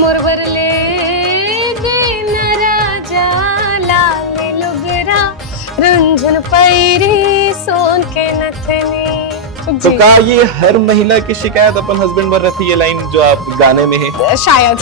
मुरवरले दिन राजा लाल लुगरा रुंझुन पैरी सोन के नथनी। तो का ये हर महिला की शिकायत अपन हस्बैंड पर रहती है लाइन जो आप गाने में है? शायद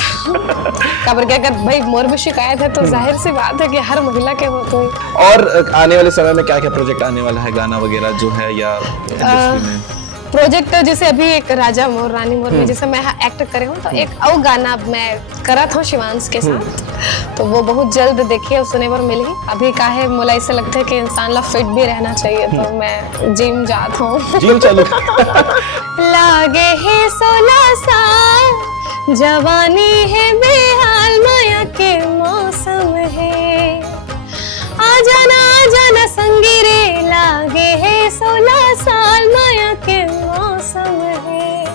खबर क्या कर भाई, मोर भी शिकायत है तो जाहिर सी बात है कि हर महिला के हो तो। और आने वाले समय में क्या क्या प्रोजेक्ट आने वाला है, गाना वगैरह जो है या इंडस्ट्री में? प्रोजेक्ट जैसे अभी एक राजा मोर रानी मोर में जैसे मैं एक्ट करे हूँ, तो एक और गाना मैं करत हूँ शिवांश के साथ, तो वो बहुत जल्द देखिए सुने पर मिली। अभी काहे मोला ऐसे लगता है कि इंसान ला फिट भी रहना चाहिए, तो मैं जिम जात हूँ। जिम चालू लागे है 16 साल जवानी है बेहाल माया के मौसम है, आ जाना संगी रे लागे है 16 साल माया के मौसम है।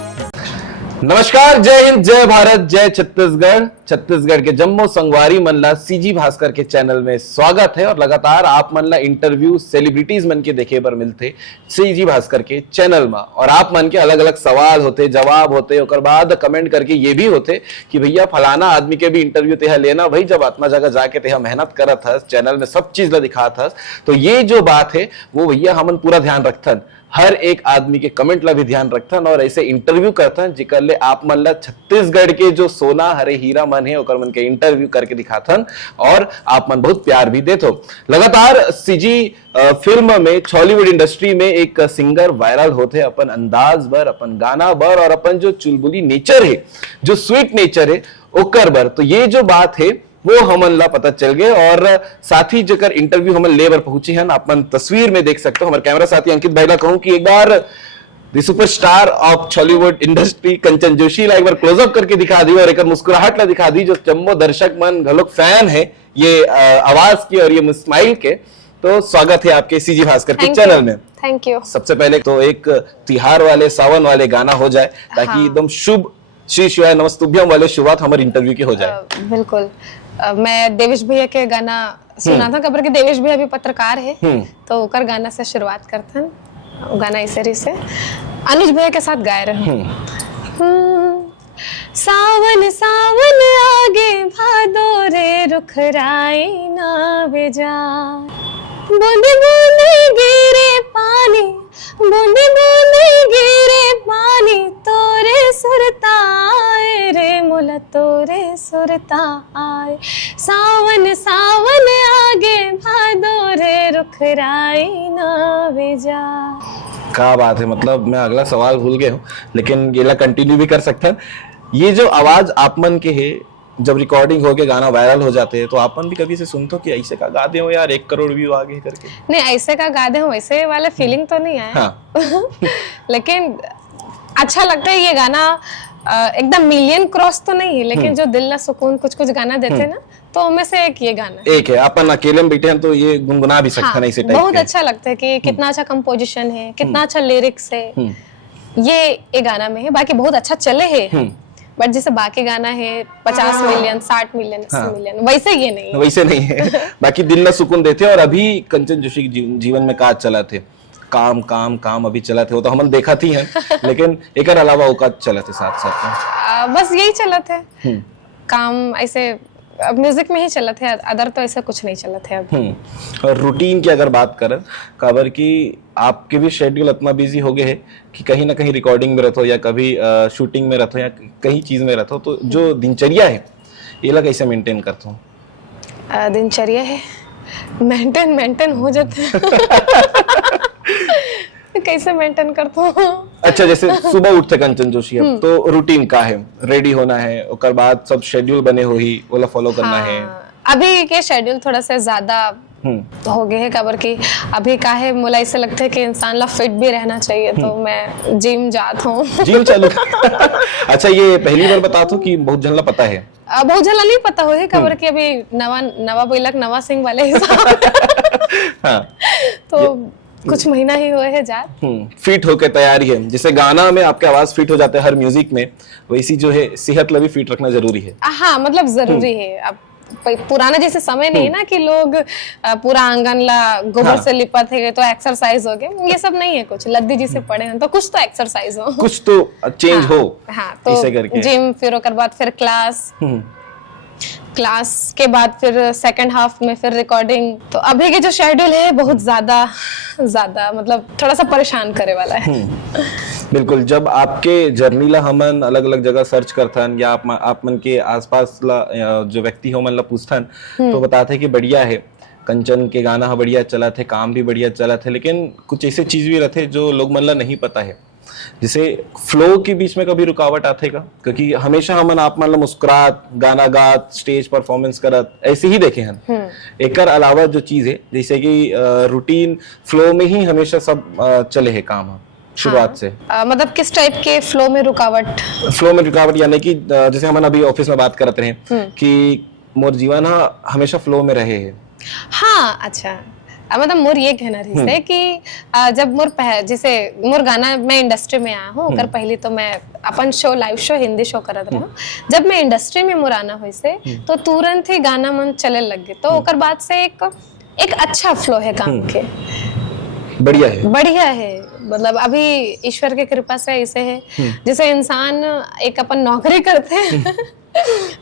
नमस्कार, जय हिंद, जय भारत, जय छत्तीसगढ़। छत्तीसगढ़ के जम्मू संगवारी मनला सीजी भास्कर के चैनल में स्वागत है। और लगातार आप मनला इंटरव्यू सेलिब्रिटीज मन के देखे पर मिलते सीजी भास्कर के चैनल में, और आप मन के अलग अलग सवाल होते, जवाब होते, और बाद कमेंट करके ये भी होते कि भैया फलाना आदमी के भी इंटरव्यू तेहा लेना भाई, जब आत्मा जगह जाके तेहा मेहनत करत हस, चैनल में सब चीज ला दिखात हस। तो ये जो बात है वो भैया हमन पूरा ध्यान रखथन, हर एक आदमी के कमेंट ला भी ध्यान रखथन, और ऐसे इंटरव्यू करथन जिकर ले आप मन ला छत्तीसगढ़ के जो सोना हरे हीरा मन है ओकर मन के इंटरव्यू करके दिखाथन, और आप मन बहुत प्यार भी देथो। लगातार सीजी फिल्म में, हॉलीवुड इंडस्ट्री में एक सिंगर वायरल होते अपन अंदाज बर, अपन गाना बर, और अपन जो चुलबुली नेचर है, जो स्वीट नेचर है ओकर बर। तो ये जो बात है वो हमन ला पता चल गए, और साथ ही जकर इंटरव्यू हमन ले बर पहुंचे हैं, अपन तस्वीर में देख सकते हो। हमारे कैमरा साथी अंकित भाई ला कहूं कि एक बार the superstar of Hollywood industry Kanchan Joshi ला एक बार क्लोजअप करके दिखा दी, और एक मुस्कुराहट ला दिखा दी, जो जम्मो दर्शक मन घलोक फैन है ये आवाज की और ये स्माइल के। तो स्वागत है आपके सीजी भास्कर के चैनल में। Thank you. सबसे पहले तो एक तिहार वाले, सावन वाले गाना हो जाए, ताकि एकदम शुभ श्री शिवाय नमस्तुभ्यम वाले शुरुआत हमारे इंटरव्यू की हो जाए। बिल्कुल। मैं देवेश भैया के गाना सुना था, खबर के देवेश भैया भी पत्रकार है, तो ओकर गाना से शुरुआत करथन। वो गाना इसे से अनुज भैया के साथ गाए रहे। सावन सावन आगे भादो रे रुखराई ना बेजा, बूंदे बूंदे गिरे पानी, बूंदे बूंदे गिरे पानी, तोरे सुरता आए रे मोला तोरे सुरता आए, सावन सावन आगे भादो रे रुखराई ना बेजा। क्या बात है, मतलब मैं अगला सवाल भूल गया हूँ, लेकिन ये ला कंटिन्यू भी कर सकते हैं। ये जो आवाज आप मन के है, जब रिकॉर्डिंग हो के गाना वायरल हो जाते हैं, तो आपन भी कभी से सुनते हो कि ऐसे का गा दे हो यार 1 करोड़ व्यू आगे करके? नहीं, ऐसे का गा दे हो वैसे वाला फीलिंग तो नहीं आया। हाँ। लेकिन अच्छा लगता है ये गाना, एकदम मिलियन क्रॉस तो नहीं है, लेकिन जो दिल ला सुकून कुछ कुछ गाना देते हैं ना, तो उनमें से एक ये गाना एक है। अपन अकेले में बैठे हैं तो ये गुनगुना भी सकते हैं, ऐसे टाइप बहुत अच्छा लगता है कि कितना अच्छा कंपोजिशन है, कितना अच्छा लिरिक्स है, ये गाना में है। बाकी बहुत अच्छा चले है, बट जैसे बाकी गाना है 50 मिलियन 60 मिलियन 80 मिलियन, वैसे ये नहीं है। वैसे नहीं है। बाकी दिल ला सुकून देते। और अभी कंचन जोशी के जीवन में का चला थे, काम काम काम अभी चला थे, वो तो हम देखा थी है, लेकिन एक अलावा वो का चला थे साथ साथ में? बस यही चला थे काम, ऐसे म्यूजिक में ही चला थे, अदर तो ऐसा कुछ नहीं चला थे अब। और रूटीन की अगर बात करें, खबर की आपके भी शेड्यूल इतना बिजी हो गए है कि कहीं ना कहीं रिकॉर्डिंग में रहते हो, या कभी शूटिंग में रहते हो, या कहीं चीज में रहते हो, तो जो दिनचर्या है ये ला कैसे मेंटेन करते हो? दिनचर्या है मेंटेन हो जाते कैसे मेंटेन करता हूँ? अच्छा, जैसे सुबह उठते कंचन जोशी अब तो रूटीन का है, रेडी होना है, और बाद सब शेड्यूल बने हो ही वाला फॉलो करना है। अभी के शेड्यूल थोड़ा सा ज्यादा हो गए हैं, खबर की अभी का है मोला ऐसे लगता है कि इंसान ला फिट भी रहना चाहिए, तो मैं जिम जात हूँ। जिम चालू अच्छा, ये पहली बार बता दो कि बहुत जन ला पता है? बहुत जन नहीं पता हो, खबर की अभी नवा बोलक नवा सिंह वाले हिसाब तो कुछ महीना ही हुए है जात। फिट होके तैयारी है, जैसे गाना में आपके आवाज फिट हो जाते हैं हर म्यूजिक में, वैसी जो है सेहत ला भी फिट रखना जरूरी है। हाँ, मतलब जरूरी है। अब पुराना जैसे समय नहीं ना कि लोग पूरा आंगन ला गोबर से लिपत है तो एक्सरसाइज हो गए, ये सब नहीं है। कुछ लद्दी जी से पढ़े हैं तो कुछ तो एक्सरसाइज हो, कुछ तो चेंज हो। हाँ, तो जिम, फिर ओकर बाद फिर क्लास के बाद फिर सेकंड हाफ में फिर रिकॉर्डिंग। तो अभी के जो शेड्यूल है बहुत ज्यादा मतलब थोड़ा सा परेशान करे वाला है। बिल्कुल। जब आपके जर्नी ला हमन अलग अलग जगह सर्च करथन या आप मन के आसपास ला जो व्यक्ति हो मन ला पूछथन तो बताते कि बढ़िया है, कंचन के गाना हा बढ़िया चला थे, काम भी बढ़िया चला थे, लेकिन कुछ ऐसे चीज भी रहते जो लोग मन ला नहीं पता है। जैसे फ्लो के बीच में कभी रुकावट आथेगा, क्योंकि हमेशा हमन आप मान लो मुस्कुरात, गाना गात, स्टेज परफॉर्मेंस करत ऐसे ही देखे हैं। एकर अलावा जो चीज है जैसे कि रूटीन फ्लो में ही हमेशा सब चले है काम शुरुआत से। मतलब किस टाइप के फ्लो में रुकावट? फ्लो में रुकावट यानी कि जैसे हमन अभी ऑफिस में बात करते हैं कि मोर जीवन हमेशा फ्लो में रहे है। हाँ, अच्छा, मतलब मोर ये कहना रही है कि जब जैसे मोर गाना मैं इंडस्ट्री में आया हूँ, ओकर पहले तो मैं अपन show, live show, Hindi show करत रहा। जब मैं इंडस्ट्री में मोर आना हुई से तो तुरंत ही गाना मन चले लग गए, तो ओकर बाद से एक अच्छा फ्लो है काम के, बढ़िया है। मतलब अभी ईश्वर की कृपा से ऐसे है जैसे इंसान एक अपन नौकरी करते हैं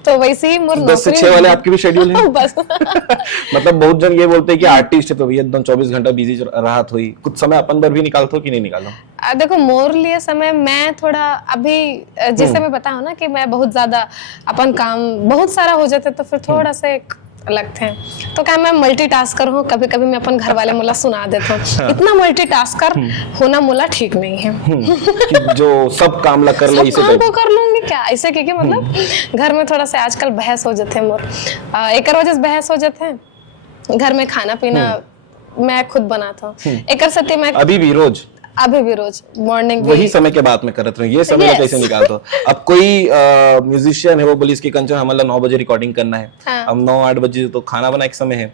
तो वैसे ही मोर 10 से 6 वाले आपके भी शेड्यूल है बस। मतलब बहुत जन ये बोलते हैं कि आर्टिस्ट है तो भैया एकदम 24 घंटा बिजी राहत हुई, कुछ समय अपन पर भी निकालते हो कि नहीं निकालो? देखो मोर लिए समय मैं थोड़ा अभी जैसे मैं बताऊं ना कि मैं बहुत ज्यादा अपन काम बहुत सारा हो जाता तो फिर थोड़ा सा लगते हैं, तो क्या मैं मल्टीटास्कर हूँ। कभी कभी मैं अपन घर वाले मुला सुना देता हूँ, इतना मल्टीटास्कर होना मुला ठीक नहीं है कि जो सब काम ला कर ले, इसे काम को कर लूंगी क्या ऐसे, क्योंकि मतलब घर में थोड़ा सा आजकल बहस हो जाते हैं मोर, एक वजह से बहस हो जाते हैं। घर में खाना पीना मैं खुद बनाता हूँ, एक सत्य मैं अभी भी रोज मॉर्निंग वही समय के बाद में करत रही, ये समय कैसे निकालते हो? अब कोई म्यूजिशियन है वो बोली इसकी कंचन हमारा 9 बजे रिकॉर्डिंग करना है, अब 9-8 बजे तो खाना बना के समय है,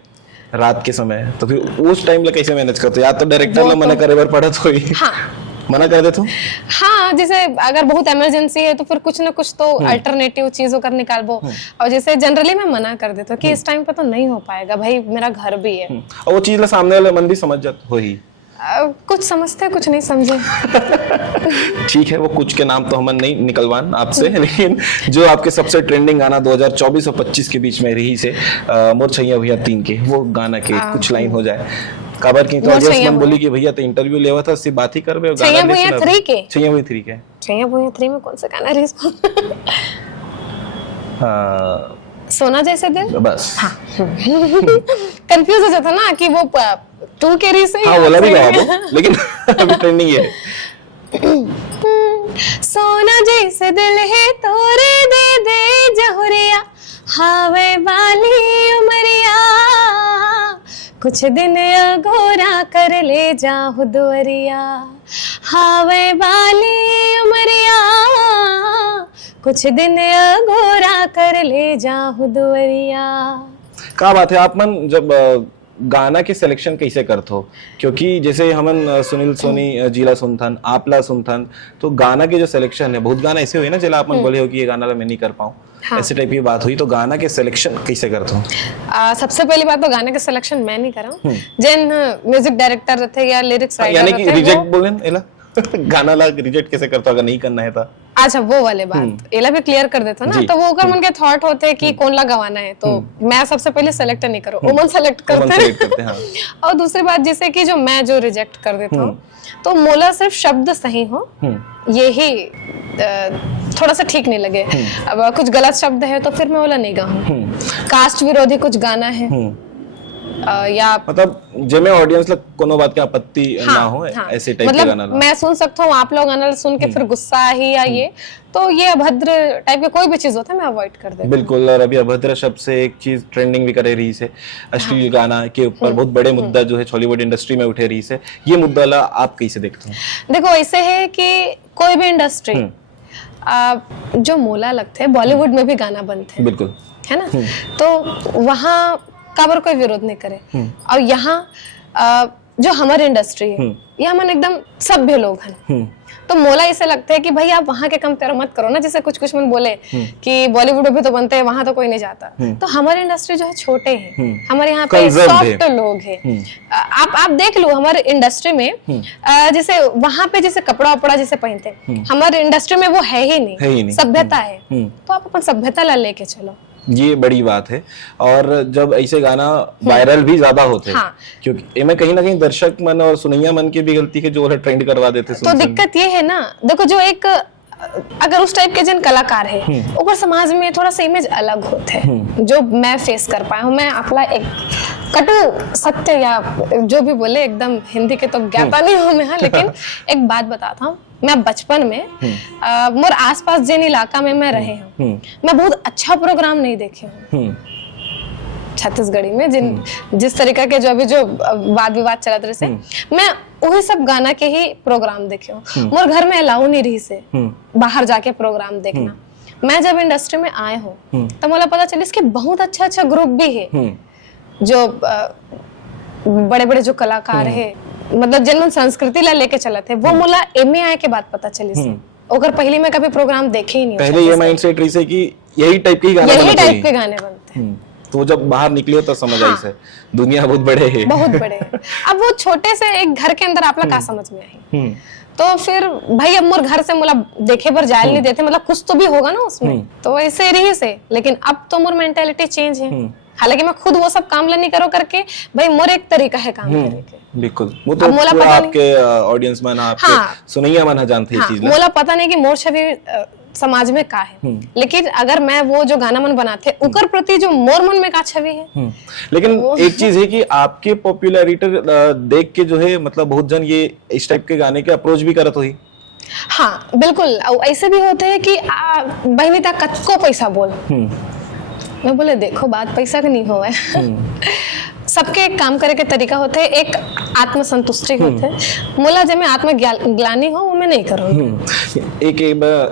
रात के समय, तो फिर उस टाइम ला कैसे मैनेज करते हो? या तो डायरेक्टर ला मना करे बर पड़त होई। हाँ, मना कर दे तो हाँ, जैसे अगर बहुत इमरजेंसी है तो फिर कुछ ना कुछ तो अल्टरनेटिव चीज होकर निकालबो, और जैसे जनरली मैं मना कर देता हूँ कि इस टाइम पे तो नहीं हो पाएगा भाई, मेरा घर भी है। और वो चीज ला सामने वाला मन भी समझ जात हो ही, कुछ समझते हैं कुछ नहीं समझे। ठीक है, वो कुछ के नाम तो हम नहीं निकलवान आपसे, लेकिन जो आपके सबसे ट्रेंडिंग गाना 2024 और 25 के बीच में रही से मोर छैया भैया 3 के, वो गाना के कुछ लाइन हो जाए खबर की तो ऑडियंस मन बोली कि भैया तो इंटरव्यू लेवा था, सिर्फ बात ही करबे, छैया भैया 3 के, छैया भैया 3 के, छैया भैया 3 में कौन सा गाना रही? सोना जैसे दिल, बस। हाँ। कंफ्यूज हो जाता ना कि वो 2 के री से। हाँ, बोला भी जवाब, लेकिन अभी ट्रेंडिंग है। सोना जैसे दिल है तोरे दे जहुरिया, हावे वाली उमरिया, कुछ दिन अगोरा कर ले जाहु दुअरिया, हावे वाली उमरिया, कुछ दिन अगोरा कर ले जाहु दुअरिया। क्या बात है, आप मन जब गाना के सिलेक्शन कैसे करते हो? क्योंकि जैसे हमन सुनील सोनी जीला सुनथन, आपला सुनथन, तो गाना के जो सिलेक्शन है, बहुत गाना ऐसे हुए ना जिला अपन बोले हो कि ये गाना ला मैं नहीं कर पाऊँ, हाँ। ऐसे टाइप की बात हुई, तो गाना के सिलेक्शन कैसे करते हो? सबसे पहली बात तो गाने के सिलेक्शन मैं नहीं कर रहा हूँ, जिन म्यूजिक डायरेक्टर रहते या लिरिक्स राइटर रहते, यानी कि रिजेक्ट बोलें गाना ला रिजेक्ट कैसे करता अगर नहीं करना है तो? अच्छा, वो वाले बात एला भी क्लियर कर देता ना, तो वो अगर मन के थॉट होते हैं कि कौन ला गवाना है, तो मैं सबसे पहले सेलेक्ट नहीं करूँ, वो मन सेलेक्ट करते हैं। और दूसरी बात जैसे कि जो मैं रिजेक्ट कर देता हूँ, तो मोला सिर्फ शब्द सही हो, यही थोड़ा सा ठीक नहीं लगे। अब कुछ गलत शब्द है तो फिर मैं बोला नहीं गाऊं, कास्ट विरोधी कुछ गाना है या मतलब जिसमें ऑडियंस लोग कोनो बात की आपत्ति ना हो, ऐसे टाइप के गाना मैं सुन सकता हूँ, आप लोग गाना सुन के फिर गुस्सा ही या ये, तो ये अभद्र टाइप के कोई भी चीज होता है मैं अवॉइड कर देता हूं। बिल्कुल। और अभी अभद्र शब्द से एक चीज ट्रेंडिंग भी करे रही से, अश्लील गाना के ऊपर बहुत बड़े मुद्दा जो है बॉलीवुड इंडस्ट्री में उठे रही से, ये मुद्दा ला आप कैसे देखते हो? देखो ऐसे है कि कोई भी इंडस्ट्री जो मोला लगते हैं, बॉलीवुड में भी गाना बनते हैं, बिल्कुल है ना, तो वहाँ काबर कोई विरोध नहीं करे। और यहाँ जो हमारी इंडस्ट्री है ये हमन एकदम सभ्य लोग हैं। तो मोला इसे लगता है कि भाई आप वहां के कंपेयर मत करो ना, जैसे कुछ मन बोले कि बॉलीवुड भी तो बनते हैं, वहां तो कोई नहीं जाता। तो हमारी इंडस्ट्री जो है छोटे हैं, हमारे यहाँ पे सॉफ्ट लोग हैं। आप देख लो हमारे इंडस्ट्री में जैसे वहां पे जैसे कपड़ा वपड़ा जैसे पहनते हैं, हमारे इंडस्ट्री में वो है ही नहीं, सभ्यता है। तो आप अपन सभ्यता ला लेके चलो, ये बड़ी बात है। और जब ऐसे गाना वायरल भी ज्यादा होते हैं, क्योंकि इनमें कहीं ना कहीं दर्शक मन और सुनैया मन की भी गलती है, जो है ट्रेंड करवा देते। तो दिक्कत ये है ना, देखो जो एक अगर उस टाइप के जिन कलाकार है ऊपर समाज में थोड़ा सा इमेज अलग होते हैं, जो मैं फेस कर पाया हूँ। मैं अपना एक कटु सत्य या जो भी बोले, एकदम हिंदी के तो ज्ञाता नहीं हूँ मैं, लेकिन एक बात बताता हूँ। मैं बचपन में मोर आसपास जिन इलाका में मैं रहे हूँ, मैं बहुत अच्छा प्रोग्राम नहीं देखे हूँ छत्तीसगढ़ी में। जिस तरीका के जो अभी जो वाद विवाद चलत रहे से, मैं वही सब गाना के ही प्रोग्राम देखे हूँ। मोर घर में अलाउ नहीं रही से बाहर जाके प्रोग्राम देखना। मैं जब इंडस्ट्री में आए हूँ तब मुझे पता चला इसके बहुत अच्छा ग्रुप भी है, जो बड़े बड़े जो कलाकार है, मतलब जिन संस्कृति ला लेके चला थे, वो मुला एमए आए के बाद पता चली से। अगर पहले में कभी प्रोग्राम देखे ही नहीं, पहले ये माइंडसेट रही से कि यही टाइप के गाने बनते हैं। तो जब बाहर निकले तो समझ आई से दुनिया बहुत बड़े है, बहुत बड़े है। अब वो छोटे से एक घर के अंदर आपला का समझ में आई, तो फिर भाई अब मोर घर से मोला देखे पर जायल नहीं देते, मतलब कुछ तो भी होगा ना उसमें। तो ऐसे रही से, लेकिन अब तो मोर मेंटालिटी चेंज है। हालांकि मैं खुद वो सब काम नहीं करो करके, भाई मोर एक तरीका है काम करने के। बिल्कुल, वो तो पूरा आपके ऑडियंस में ना, आपके सुनैया मन जानते हैं चीज। मोला पता नहीं कि मोर छवि समाज में का है, लेकिन अगर मैं वो जो गाना मन बनाते उकर प्रति जो मोर मन में का छवि है। लेकिन एक चीज है कि आपके पॉपुलैरिटी देख के जो है, मतलब बहुत जन ये इस टाइप के गाने के अप्रोच भी करत हुई। हाँ बिल्कुल, ऐसे भी होते हैं कि बहनी ता कच्को पैसा बोल, मैं बोले देखो बात पैसा का नहीं हो है। सबके एक काम करे के तरीका होते है, एक आत्मसंतुष्टि होते है। मोला जब मैं आत्मग्लानी हो वो मैं नहीं करूँगी। एक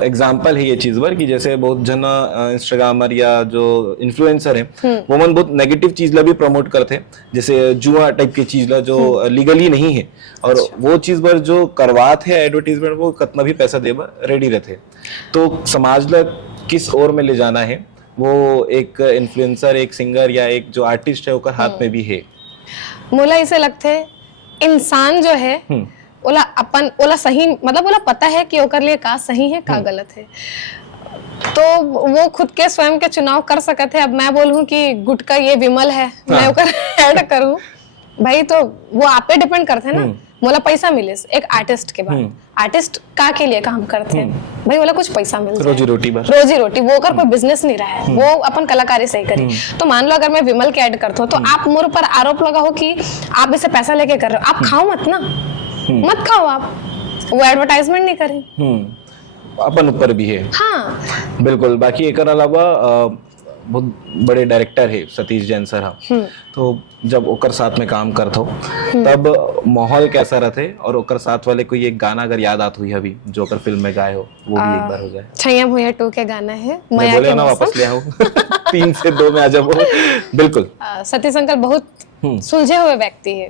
एग्जांपल है ये चीज पर कि जैसे बहुत जन इंस्टाग्रामर या जो इन्फ्लुएंसर है वो मन बहुत नेगेटिव चीज ला भी प्रमोट करते, जैसे जुआ टाइप की चीज ला जो लीगली नहीं है, और वो चीज पर जो करवाते है एडवर्टीजमेंट, वो कितना भी पैसा देबा रेडी रहते। तो समाज ला किस ओर में ले जाना है, वो एक इन्फ्लुएंसर, एक सिंगर या एक जो आर्टिस्ट है ओकर हाथ में भी है। मोला इसे लगते है इंसान जो है ओला सही, मतलब ओला पता है कि ओकर लिए का सही है का गलत है, तो वो खुद के स्वयं के चुनाव कर सकते है। अब मैं बोलूं कि गुटका ये विमल है, मैं ओकर ऐड करूं, भाई तो वो आप पे डिपेंड करते हैं ना। मोला पैसा मिले एक आर्टिस्ट के बाद, आर्टिस्ट का के लिए काम करते हैं, भाई बोला कुछ पैसा मिल रोजी रोटी, वो कर कोई बिजनेस नहीं रहा है, वो अपन कलाकारी सही करी। तो मान लो अगर मैं विमल के ऐड करता हूँ तो आप मोर पर आरोप लगाओ कि आप इसे पैसा लेके कर रहे हो, आप खाओ मत ना, मत खाओ आप, वो एडवर्टाइजमेंट नहीं करें, अपन ऊपर भी है। हाँ बिल्कुल। बाकी एक अलावा बहुत बड़े डायरेक्टर है सतीश जैन सर, तो जब ओकर साथ में काम करते हो तब माहौल कैसा रहते, और ओकर साथ वाले कोई एक गाना अगर याद आत हुई अभी जो ओकर फिल्म में गाए हो, वो भी एक बार हो जाए। छैया भुइया 2 के गाना है, मैं बोले ना वापस ले आओ 3 से 2 में आ जाओ। बिल्कुल, सतीश अंकल बहुत सुलझे हुए व्यक्ति है,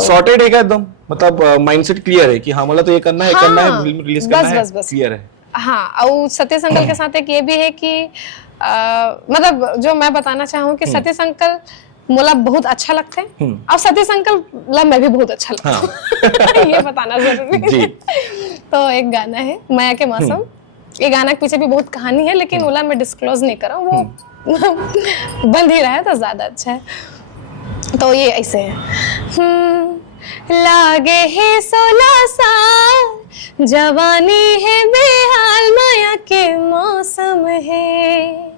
सॉर्टेड है एकदम, मतलब माइंडसेट क्लियर है कि हाँ मतलब तो ये करना है, करना है, फिल्म रिलीज करना है, क्लियर है। हाँ, और सतीश अंकल के साथ एक ये भी है कि मतलब जो मैं बताना चाहूँ कि सतीश अंकल मोला बहुत अच्छा लगते हैं, और सतीश अंकल ला मैं भी बहुत अच्छा लगता हूँ। ये बताना जरूरी है। तो एक गाना है माया के मौसम, ये गाना के पीछे भी बहुत कहानी है, लेकिन ओला मैं डिस्क्लोज नहीं कर रहा हूँ, वो बंद ही रहा है तो ज्यादा अच्छा है। तो ये ऐसे है, लागे है 16 साल, जवानी है बेहाल, माया के मौसम है,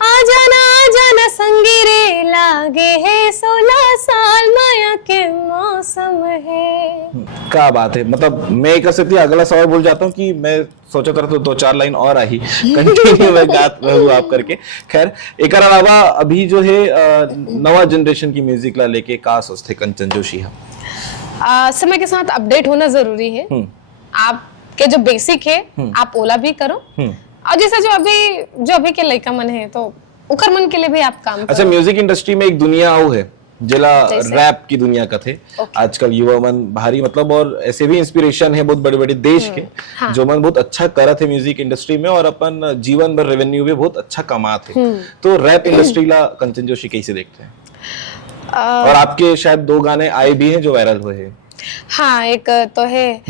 आजा ना संगी रे, लागे है 16 साल, माया के मौसम है। क्या बात है, मतलब मैं एक सकती अगला सवाल बोल जाता हूँ कि मैं सोचा कर तो 2-4 लाइन और आई कंटिन्यू मैं गात रहूँ आप करके। खैर एक अलावा अभी जो है नवा जनरेशन की म्यूजिक ला लेके का सोचते कंचन जोशी है? समय के साथ अपडेट होना जरूरी है। आपके जो बेसिक है आप ओला भी करो, और जैसे जो अभी के लड़का मन है तो उकर मन के लिए भी आप काम करो। अच्छा, म्यूजिक इंडस्ट्री में एक दुनिया आओ है जिला जैसे? रैप की दुनिया का थे आजकल युवा मन भारी मतलब और ऐसे भी इंस्पिरेशन है बहुत बड़े बड़े देश के हाँ। जो मन बहुत अच्छा करत है म्यूजिक इंडस्ट्री में और अपन जीवन भर रेवेन्यू भी बहुत अच्छा कमाते हैं तो रैप इंडस्ट्री ला कंचन जोशी कैसे देखते हैं और आपके शायद 2 गाने आए भी हैं जो वायरल हुए हैं हाँ, एक तो है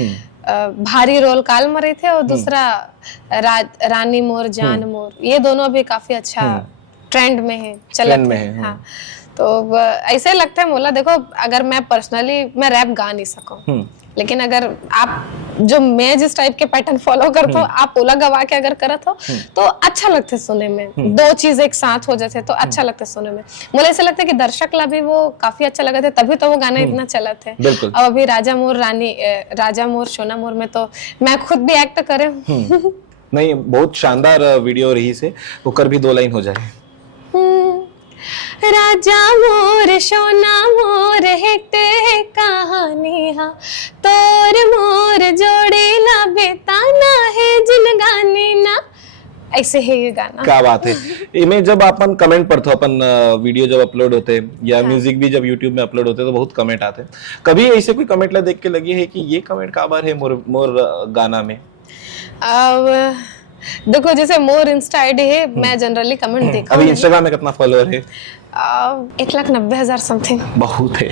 भारी रोल काल मरे थे और दूसरा रानी मोर जान मोर, ये दोनों भी काफी अच्छा ट्रेंड में है, चलत में है। है, हाँ, तो ऐसे लगता है मोला, देखो अगर मैं पर्सनली मैं रैप गा नहीं सकूं, लेकिन अगर आप जो मैं जिस टाइप के पैटर्न फॉलो करता हूँ आप ओला गवा के अगर करत हो तो अच्छा लगता है सुनने में, 2 चीज एक साथ हो जाते तो अच्छा लगता है सुनने में। मुझे ऐसा लगता है कि दर्शक ला भी वो काफी अच्छा लगा था, तभी तो वो गाना इतना चला थे। अब अभी राजा मोर सोना मोर में तो मैं खुद भी एक्ट करे हूँ। नहीं बहुत शानदार वीडियो रही से होकर भी 2 लाइन हो जाए। राजा मोर सोना मोर हिट है कहानी हाँ, तोर मोर जोड़े ला बेताना है जिन गाने ना, ऐसे है ये गाना। क्या बात है। इमें जब अपन कमेंट पढ़ते अपन वीडियो जब अपलोड होते या म्यूजिक भी जब यूट्यूब में अपलोड होते तो बहुत कमेंट आते, कभी ऐसे कोई कमेंट ला देख के लगी है कि ये कमेंट का बार है मोर गाना में? अब देखो जैसे मोर इंस्टा आईडी है, मैं जनरली कमेंट देखा अभी इंस्टाग्राम में कितना फॉलोअर है? 1,90,000 समथिंग। बहुत है।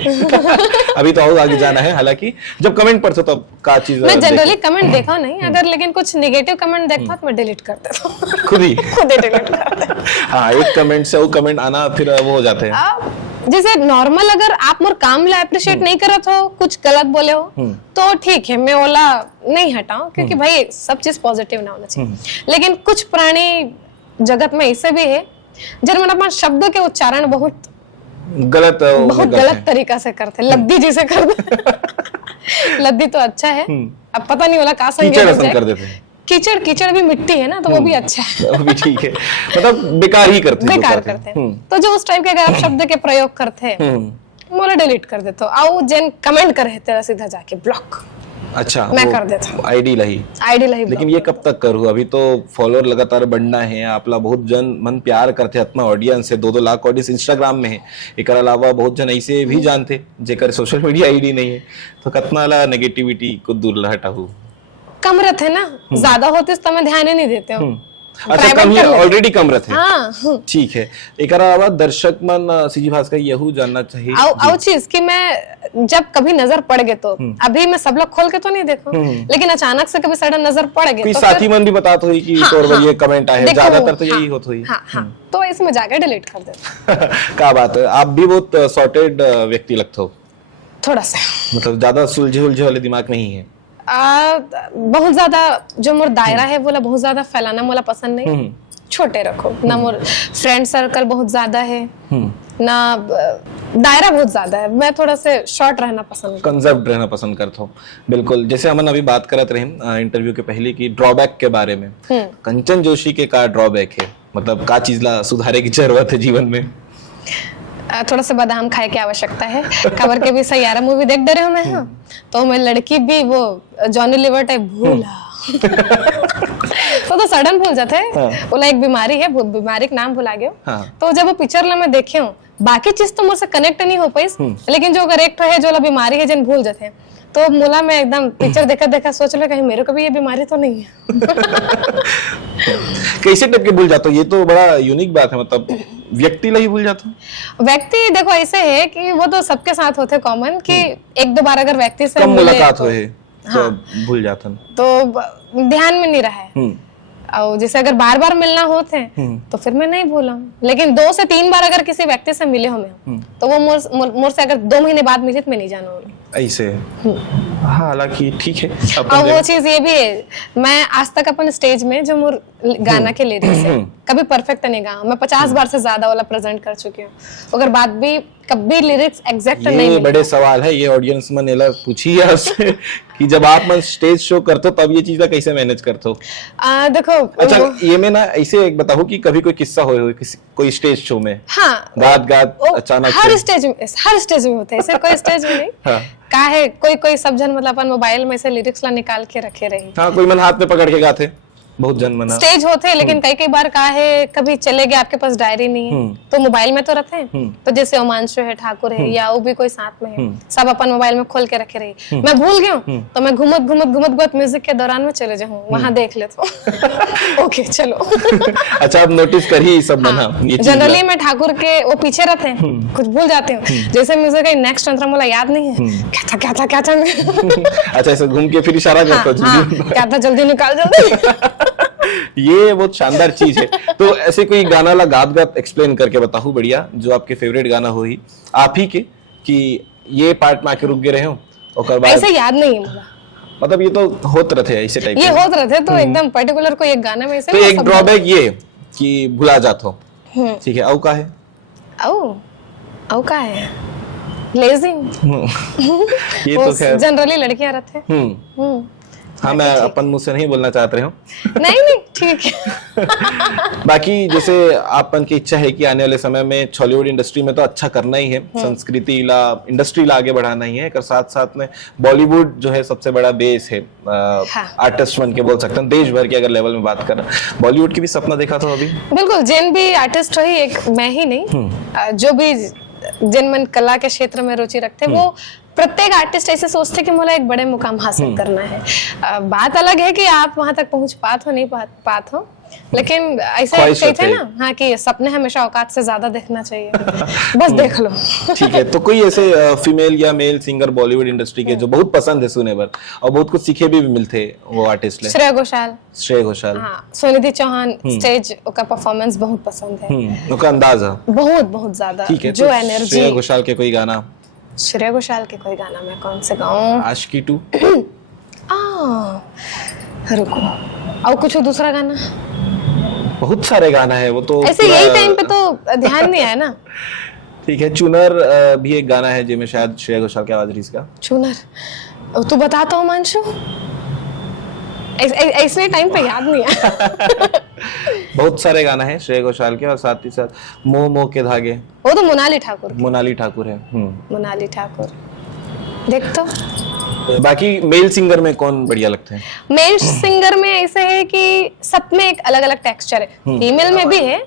अभी तो और आगे जाना है, हालांकि जब कमेंट पढ़ते तब का चीज मैं जनरली कमेंट देखा नहीं, अगर लेकिन कुछ नेगेटिव कमेंट देखता तो मैं डिलीट कर देता हूँ। खुद ही डिलीट कर देता हूँ। हाँ, एक कमेंट से वो कमेंट आना फिर वो हो जाते हैं। जैसे नॉर्मल अगर आप मोर काम ला अप्रिशिएट नहीं करत हो, कुछ गलत बोले हो तो ठीक है, मैं ओला नहीं हटाऊं, क्योंकि भाई सब चीज पॉजिटिव ना होना चाहिए। लेकिन कुछ प्राणी जगत में ऐसे भी है जिनमें अपन शब्द के उच्चारण बहुत गलत तरीका से करते, लद्दी जी से करते। लद्दी तो अच्छा है, अब पता नहीं होला का संज्ञा कर देते हैं। कीचड़ भी मिट्टी है ना, तो वो भी अच्छा है। वो भी ठीक है, मतलब बेकार करते हैं। तो जो उस टाइप के अगर आप शब्द के प्रयोग करते हैं मोला डिलीट कर देते हो, आओ जिन कमेंट करे तेरा सीधा जाके ब्लॉक। अच्छा, मैं कर देता हूँ आईडी लही। लेकिन ये कब तक करूँ? अभी तो फॉलोअर लगातार बढ़ना है, आपला बहुत जन मन प्यार करते, इतना ऑडियंस है, 2-2 लाख ऑडियंस इंस्टाग्राम में है। एक अलावा बहुत जन ऐसे भी जानते जेकर सोशल मीडिया आईडी नहीं है, तो कितना ला नेगेटिविटी को दूर हटाऊ। कम रहते है ना, ज्यादा होते तो मैं ध्यान ही नहीं देते हो। अच्छा, कम ही ऑलरेडी कम रहते हैं। हाँ, ठीक है। एक अलावा दर्शक मन सीजी भास्कर यहू जानना चाहिए आओ चीज कि मैं जब कभी नजर पड़ गए तो अभी मैं सब लोग खोल के तो नहीं देखो, लेकिन अचानक से कभी सडन नजर पड़ गए तो साथी मन भी बतात हुई कि तोर ये कमेंट आए, ज्यादातर तो यही होत हुई। तो इसमें जाकर डिलीट कर दे। क्या बात है, आप भी बहुत सॉर्टेड व्यक्ति लगते हो। थोड़ा सा मतलब ज्यादा सुलझे उलझे वाले दिमाग नहीं है। बहुत ज्यादा जो मोर दायरा है बोला बहुत ज्यादा फैलाना मोला पसंद नहीं, छोटे रखो ना। मोर फ्रेंड सर्कल बहुत ज्यादा है ना, दायरा बहुत ज्यादा है, मैं थोड़ा से शॉर्ट रहना पसंद, कंजर्व्ड रहना पसंद करता हूँ। बिल्कुल, जैसे हम अभी बात करते रहे इंटरव्यू के पहले की ड्रॉबैक के बारे में, कंचन जोशी के का ड्रॉबैक है, मतलब का चीज ला सुधारे की जरूरत है जीवन में? थोड़ा सा बादाम खाए की आवश्यकता है। खबर के भी सैयारा मूवी देख डरे हो मैं, हाँ तो मैं लड़की भी वो जॉनी लीवर टाइप भूला तो सडन भूल जाते हैं। बोला एक बीमारी है, बीमारी का नाम भुला गया। तो जब वो पिक्चर ला मैं देखे हूँ, बाकी चीज तो मुझसे कनेक्ट नहीं हो पाई, लेकिन जो अगर एक है जो बीमारी है जिन भूल जाते हैं, तो मोला मैं एकदम पिक्चर देखा सोच ले कहीं मेरे को भी ये बीमारी तो नहीं है। कैसे टाइप के भूल जाता हूँ? ये तो बड़ा यूनिक बात है, मतलब व्यक्ति ला ही भूल जाता हूँ। व्यक्ति देखो ऐसे है कि वो तो सबके साथ होते कॉमन कि 1-2 बार अगर व्यक्ति से कम मुलाकात हुए तो भूल जाता, तो ध्यान में नहीं रहा है। और जैसे अगर बार मिलना होते तो फिर मैं नहीं भूला, लेकिन 2 से 3 बार अगर किसी व्यक्ति से मिले हो मैं, तो वो मोर से अगर 2 महीने बाद मिले तो मैं नहीं जाना ऐसे। हालांकि ठीक है। और वो चीज ये भी है, मैं आज तक अपन स्टेज में जो मोर गाना के लिरिक्स है कभी परफेक्ट नहीं गा, मैं 50 बार से ज्यादा वाला प्रेजेंट कर चुकी हूँ, अगर बात भी कभी लिरिक्स एग्जैक्ट नहीं। ये बड़े सवाल है, ये ऑडियंस में नेला पूछी है आपसे कि जब आप मन स्टेज शो करते हो तब ये चीज कैसे मैनेज करते हो? देखो अच्छा, ये में ना ऐसे एक बताओ कि कभी कोई किस्सा हो कोई स्टेज शो में? हाँ, गात अचानक हर स्टेज में होता है, ऐसे कोई स्टेज में नहीं। हाँ। का है कोई सब जन मतलब अपन मोबाइल में से लिरिक्स ला निकाल के रखे रही। हाँ, कोई मन हाथ में पकड़ के गाते। बहुत जनमना स्टेज होते हैं, लेकिन कई कई बार कहा है कभी चले गए, आपके पास डायरी नहीं है तो मोबाइल में तो रहते हैं। तो जैसे ओमांशु है, ठाकुर है, या वो भी कोई साथ में है, सब अपन मोबाइल में खोल के रखे रही। मैं भूल गया हूँ तो मैं घूमत म्यूजिक के दौरान में चले जाऊँ, वहां देख लेता हूँ। ओके चलो। अच्छा, आप नोटिस करी सब मना ये चीज जनरली मैं ठाकुर के वो पीछे रहते हैं, कुछ भूल जाते हैं। जैसे म्यूजिक का नेक्स्ट अंतरा मुझे याद नहीं है, क्या था अच्छा, ऐसे घूम के फिर इशारा करता हूँ, क्या था, जल्दी निकाल जल्दी। ये बहुत शानदार चीज है। तो ऐसे कोई गाना ला गात एक्सप्लेन करके बताओ बढ़िया, जो आपके फेवरेट गाना हो ही आप ही के, कि ये पार्ट में आके रुक गए रहे हो और बाद ऐसे याद नहीं है मुझे। मतलब ये तो होत रहते हैं ऐसे टाइप ये होत रहते तो एकदम पर्टिकुलर कोई एक गाना में ऐसे तो एक ड्रॉबैक ये कि भुला जाता हो, ठीक है, औ का है औ का है लेजी। ये तो खैर जनरली लड़कियां रहते हैं। हाँ, मैं अपन मुंह से नहीं बोलना चाहते हो। नहीं ठीक है। बाकी जैसे आपन की इच्छा है कि आने वाले समय में बॉलीवुड इंडस्ट्री में तो अच्छा करना ही है, संस्कृति ला इंडस्ट्री ला आगे बढ़ाना ही है, साथ साथ में बॉलीवुड जो है सबसे बड़ा बेस है, आर्टिस्ट बन के बोल सकते हैं देश भर के अगर लेवल में बात करें। बॉलीवुड की भी सपना देखा था अभी? बिल्कुल, जिन भी आर्टिस्ट रही, एक मैं ही नहीं, जो भी जिन मन कला के क्षेत्र में रुचि रखते वो प्रत्येक आर्टिस्ट ऐसे सोचते कि मुझे एक बड़े मुकाम हासिल करना है। बात अलग है कि आप वहां तक पहुंच पात हो नहीं पात हो, लेकिन ऐसे कहते हैं ना, हाँ, कि सपने हमेशा औकात से ज्यादा देखना चाहिए। बस देख लो। ठीक है, तो कोई ऐसे फीमेल या मेल सिंगर बॉलीवुड इंडस्ट्री के जो बहुत पसंद है सुने पर और बहुत कुछ सीखे भी मिलते वो आर्टिस्ट ले? श्रेया घोषाल, हाँ, सुनिधि चौहान, स्टेज का परफॉर्मेंस बहुत पसंद है, उनका अंदाजा बहुत ज्यादा, जो एनर्जी। श्रेया घोषाल के कोई गाना? श्रेया घोषाल के कोई गाना मैं कौन से गाऊं? आशिकी 2। रुको, और कुछ दूसरा गाना? बहुत सारे गाना है वो तो, ऐसे यही टाइम पे तो ध्यान नहीं आया ना। ठीक है, चुनर भी एक गाना है जिसमें शायद श्रेया घोषाल की आवाज रही इसका। चुनर तू बताता हूँ मानशु, ऐसे टाइम पे याद नहीं आया। बहुत सारे गाना है श्रेया घोषाल के, और साथ ही साथ मोह के धागे, वो तो मोनाली ठाकुर है। मोनाली ठाकुर देख तो। बाकी मेल सिंगर में कौन बढ़िया लगते हैं? मेल सिंगर में ऐसे है कि सब में एक अलग अलग टेक्सचर है, फीमेल में भी है।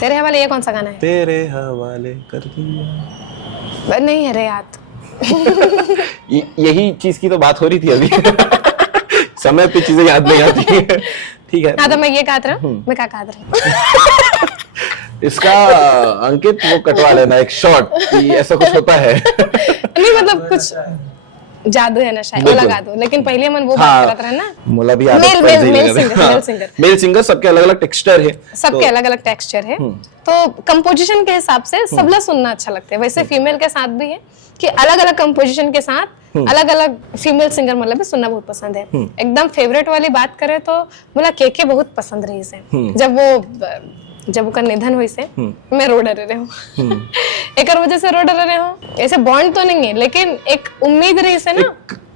तेरे हवाले ये कौन सा गाना है? तेरे हवाले कर दिया। नहीं है रे याद। यही चीज की तो बात हो रही थी अभी। समय पे चीजें याद नहीं आती है। ठीक है, हाँ, तो मैं ये कहा था, मैं क्या कहा था? इसका अंकित वो कटवा लेना एक शॉट कि ऐसा कुछ होता है। नहीं, मतलब कुछ जादू है ना शायद, वो लगा दो, लेकिन पहले मन वो बात करत रहे ना। मोला भी मेल सिंगर सबके अलग अलग टेक्सचर है, सबके अलग अलग टेक्सचर है, तो कंपोजिशन के हिसाब से सबला सुनना अच्छा लगता है। वैसे फीमेल के साथ भी है कि अलग अलग कंपोजिशन के साथ अलग अलग फीमेल सिंगर मतलब भी सुनना बहुत पसंद है। एकदम फेवरेट वाली बात करें तो मुझे केके बहुत पसंद रही से, जब उसका निधन हुई से मैं रो डरे रहे हूँ। एक वजह से रो डरे रहे हूँ, ऐसे बॉन्ड तो नहीं है, लेकिन एक उम्मीद रही से ना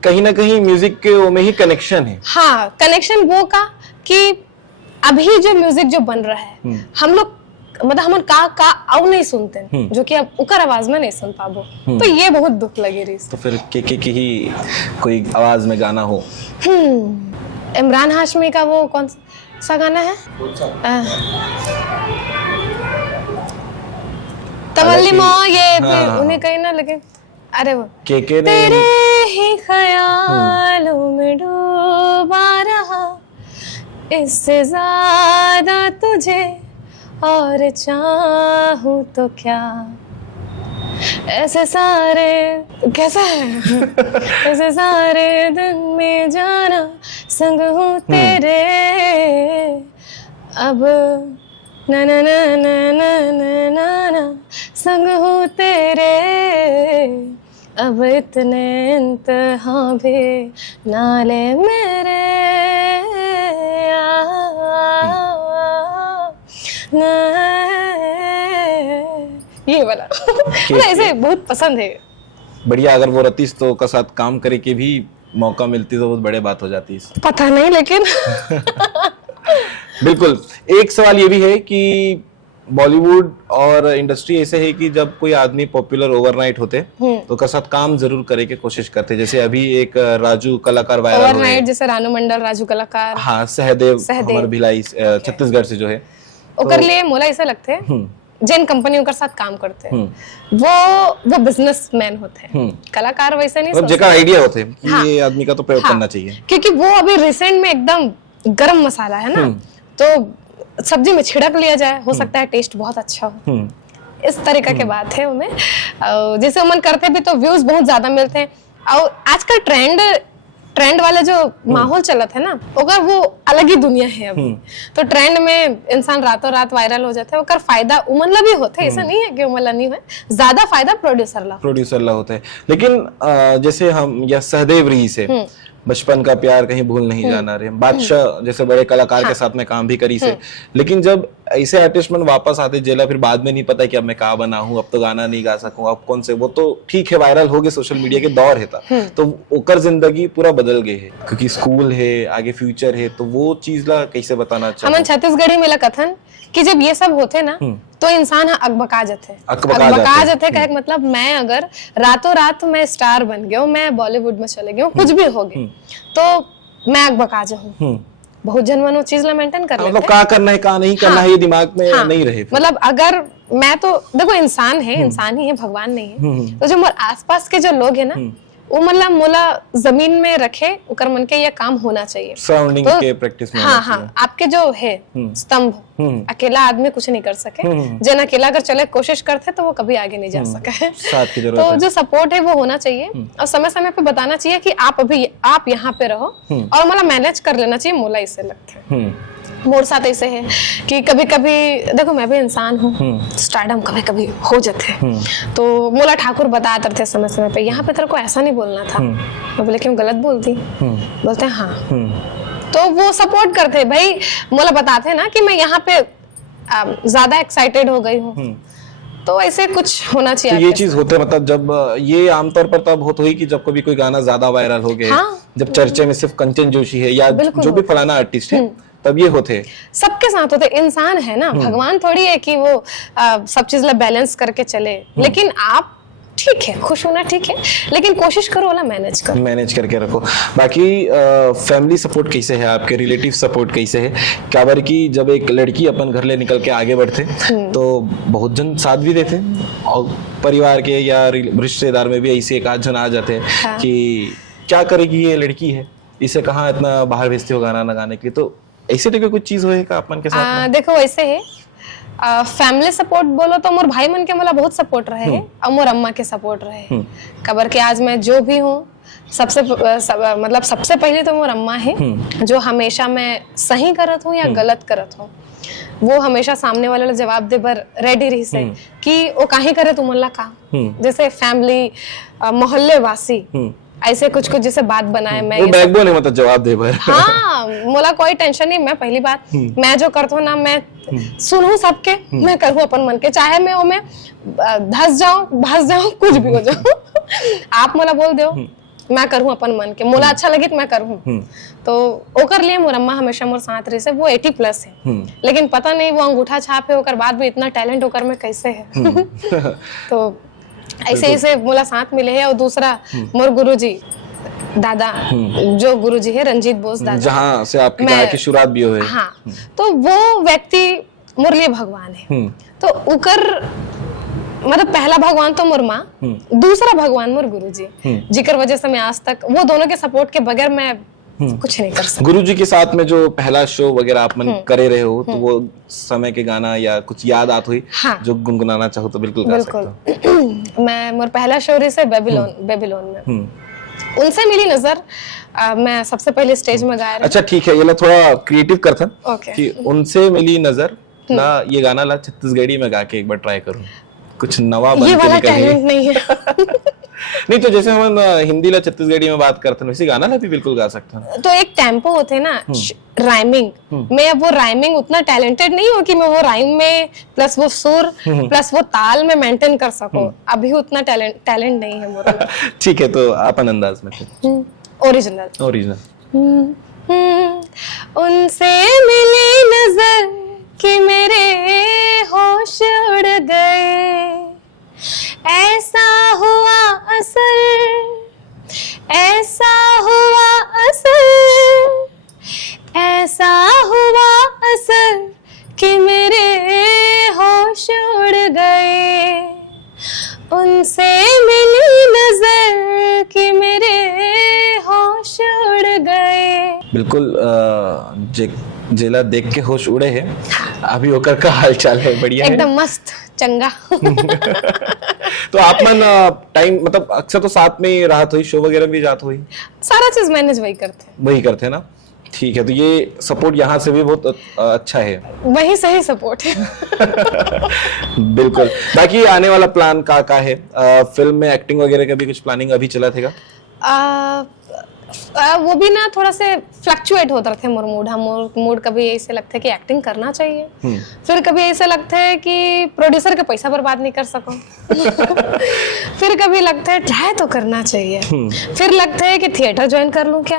कहीं म्यूजिक के में ही कनेक्शन है। हाँ, कनेक्शन वो का कि अभी जो म्यूजिक जो बन रहा है, हम लोग मतलब हम का आउ नहीं सुनते, जो कि अब उकर आवाज में नहीं सुन पाबो, तो ये बहुत दुख लगे रही। तो फिर के ही कोई आवाज में गाना हो? इमरान हाशमी का वो कौन सा गाना है? तवल्ली माँ, ये उन्हें कहीं ना, लेकिन अरे वो के तेरे ही ख्यालों में डूबा रहा, इससे ज्यादा तुझे और चाहूं तो क्या, ऐसे सारे कैसा है? ऐसे सारे दिन में जाना संग हूँ तेरे, अब ना ना ना ना ना ना ना ना संग हूँ तेरे, अब इतने इंतहा भी नाले मेरे। ये वाला ऐसे बहुत पसंद है। बढ़िया, अगर वो रतीश तो का साथ काम करे के भी मौका मिलती तो बहुत बड़े बात हो जाती है। पता नहीं, लेकिन बिल्कुल। एक सवाल ये भी है कि बॉलीवुड और इंडस्ट्री ऐसे है कि जब कोई आदमी पॉपुलर ओवरनाइट होते तो उसके साथ काम जरूर करे की कोशिश करते, जैसे अभी एक राजू कलाकार वायरल हुए, ओवरनाइट जैसे रानू मंडल, राजू कलाकार, हाँ सहदेव हमारे भिलाई छत्तीसगढ़ से जो है, ओकर लिए मोला ऐसा लगते हैं जिन कंपनियों के साथ काम करते हैं वो बिजनेसमैन होते हैं, कलाकार वैसे नहीं मतलब जेका आइडिया होते हैं कि ये आदमी का तो प्रयोग करना चाहिए, क्योंकि वो अभी रिसेंट में एकदम गरम मसाला है ना, तो सब्जी में छिड़क लिया जाए, हो सकता है टेस्ट बहुत अच्छा हो, इस तरीके के बात है उनमें। जैसे उमन करते भी तो व्यूज बहुत ज्यादा मिलते हैं, और आजकल ट्रेंड वाला जो माहौल चलत है ना, ओकर वो अलग ही दुनिया है अभी। तो ट्रेंड में इंसान रातों रात वायरल हो जाता है, ओकर फायदा उमन ला भी होता है, ऐसा नहीं है कि उमन ला नहीं है, ज्यादा फायदा प्रोड्यूसर ला होता है। लेकिन जैसे हम या सहदेव रही से बचपन का प्यार कहीं भूल नहीं जाना रे, बादशाह जैसे बड़े कलाकार के साथ में काम भी करी से, लेकिन जब ऐसे आर्टिस्ट मन वापस आते जेला, फिर बाद में नहीं पता कि अब मैं कहाँ बना हूँ, अब तो गाना नहीं गा सकूं, अब कौन से, वो तो ठीक है वायरल हो गए, सोशल मीडिया के दौर है था, तो ओकर जिंदगी पूरा बदल गई है, क्योंकि स्कूल है, आगे फ्यूचर है, तो वो चीज ला कैसे बताना चाहिए? हमन छत्तीसगढ़ी में कथन कि जब ये सब होते ना तो इंसान अकबका जाते कहे मतलब मैं अगर रातों रात मैं स्टार बन गया हूँ, मैं बॉलीवुड में चले गया हूँ, कुछ भी हो गया, तो मैं अकबका जाऊँ। बहुत जनवन वो चीज ला मेंटेन कर लेते हैं, मतलब क्या करना है क्या नहीं करना है ये दिमाग में नहीं रहे। मतलब अगर मैं तो देखो इंसान है, इंसान ही है, भगवान नहीं है, तो जो मोर आसपास के जो लोग है ना, वो मतलब मोला जमीन में रखे, उकर मन के ये काम होना चाहिए, सराउंडिंग के प्रैक्टिस में। हाँ, आपके जो है स्तंभ, अकेला आदमी कुछ नहीं कर सके, जन अकेला अगर चले कोशिश करते तो वो कभी आगे नहीं जा सके, साथ की जरूरत तो है। जो सपोर्ट है वो होना चाहिए, और समय समय पे बताना चाहिए कि आप यहाँ पे रहो, और मतलब मैनेज कर लेना चाहिए, मोला इससे लगता है। मोर साथ ऐसे है कि कभी कभी देखो मैं भी इंसान हूँ, स्टारडम कभी कभी हो जाते हैं, तो मोला ठाकुर बताते थे समय समय पे, यहाँ पे तेरे को ऐसा नहीं बोलना था, मैं बोले क्यों गलत बोलती, बोलते हैं हाँ, तो वो सपोर्ट करते भाई, मोला बताते हैं ना कि मैं यहाँ पे ज्यादा एक्साइटेड हो गई हूँ, तो ऐसे कुछ होना चाहिए। तो ये चीज होते मतलब जब ये आमतौर पर तब होता ही कि जब कभी कोई गाना ज्यादा वायरल हो गया, जब चर्चे में सिर्फ कंचन जोशी है या जो भी फलाना आर्टिस्ट है, तब ये होते, सबके साथ होते, इंसान है ना, भगवान थोड़ी है कि वो सब चीज ला बैलेंस करके चले, लेकिन आप ठीक है, खुश होना ठीक है, लेकिन कोशिश करो वाला मैनेज करके रखो। बाकी फैमिली सपोर्ट कैसे है आपके, रिलेटिव सपोर्ट कैसे है? क्या बार की जब एक लड़की अपन घर ले निकल के आगे बढ़ते तो बहुत जन साथ भी देते, और परिवार के या रिश्तेदार में भी ऐसे एक आध जन आ जाते हैं कि क्या करेगी ये लड़की है, इसे कहाँ इतना बाहर भेजते हो गाना लगाने के लिए, तो ऐसे टाइप कुछ चीज होएगा अपन के साथ में? देखो ऐसे है, फैमिली सपोर्ट बोलो तो मोर भाई मन के मला बहुत सपोर्ट रहे है, और मोर अम्मा के सपोर्ट रहे, कबर के आज मैं जो भी हूँ मतलब सबसे पहले तो मोर अम्मा है, जो हमेशा मैं सही करत हूँ या गलत करत हूँ, वो हमेशा सामने वाले जवाब दे बर रेडी रही से कि वो काहे करे तुम ला का, जैसे फैमिली मोहल्ले वासी ऐसे कुछ जैसे बात बनाए, मैं वो बैकबोन है, मतलब जवाब दे भर। हाँ, मोला कोई टेंशन नहीं, मैं पहली बात मैं जो करता हूँ ना, मैं सुनूं सबके, मैं करूँ अपन मन के, चाहे मैं वो में धस जाऊं कुछ भी हो जाऊं, आप मोला बोल दो, मैं करूँ अपन मन के, मोला अच्छा लगे तो मैं करूँ, तो ओकर लिए मोर अम्मा हमेशा मोर साथ रही से, वो 80+ है, लेकिन पता नहीं वो अंगूठा छाप है, ओकर बाद भी इतना टैलेंट ओकर में कैसे है। तो ऐसे मोला साथ मिले है। और दूसरा मोर गुरुजी दादा, जो गुरुजी है रंजीत बोस दादा, जहाँ से आपकी गायकी की शुरुआत भी हुई, हाँ, तो वो व्यक्ति मोर लिए भगवान है, तो उकर मतलब पहला भगवान तो मोर माँ, दूसरा भगवान मोर गुरुजी, जिकर वजह से मैं आज तक वो दोनों के सपोर्ट के बगैर मैं कुछ नहीं कर सकता। गुरुजी के साथ में जो पहला शो वगैरह आप मन करे रहे हो, तो वो समय के गाना या कुछ याद आत हुई जो गुनगुनाना चाहो तो बिल्कुल गा सकते हो। मैं मोर पहला शो रही से बेबीलोन में, उनसे मिली नजर, मैं सबसे पहले स्टेज में गाया। अच्छा ठीक है, ये ला थोड़ा क्रिएटिव करता कि उनसे मिली नजर ना, ये गाना ला छत्तीसगढ़ी में गा के एक बार ट्राई करूं, कुछ नवा बन के टैलेंट नहीं है। नहीं तो जैसे हम हिंदी ला छत्तीसगढ़ी में बात करते हैं, वैसे गाना ला भी बिल्कुल गा सकते हैं। तो एक टेम्पो होते ना, राइमिंग, मैं अब वो राइमिंग उतना टैलेंटेड नहीं हूँ कि मैं वो राइम में प्लस वो सुर प्लस वो ताल में मेंटेन कर सकूं, अभी उतना टैलेंट नहीं है मेरा। ठीक है, तो अपन अंदाज में ओरिजिनल उनसे मिली नजर कि मेरे हो बिल्कुल जिला देख के होश उड़े हैं। अभी ओकर का हाल चाल है? बढ़िया है एकदम मस्त चंगा। तो आप मन टाइम मतलब अक्सर तो साथ में ही राहत हुई, शो वगैरह भी जात हुई? सारा चीज मैनेज वही करते हैं ना। ठीक है, तो ये सपोर्ट यहाँ से भी बहुत अच्छा है। वही सही सपोर्ट है। बिल्कुल। बाकी आने वाला प्लान का है? फिल्म में एक्टिंग वगैरह का भी कुछ प्लानिंग अभी चला थेगा? वो भी ना थोड़ा से फ्लक्चुएट होता रहते हैं मूड कभी ऐसे लगता है कि एक्टिंग करना चाहिए, फिर कभी ऐसे लगता है कि प्रोड्यूसर का पैसा बर्बाद नहीं कर सको। फिर कभी लगता है ट्राई तो करना चाहिए, फिर लगता है कि थिएटर ज्वाइन कर लूं क्या,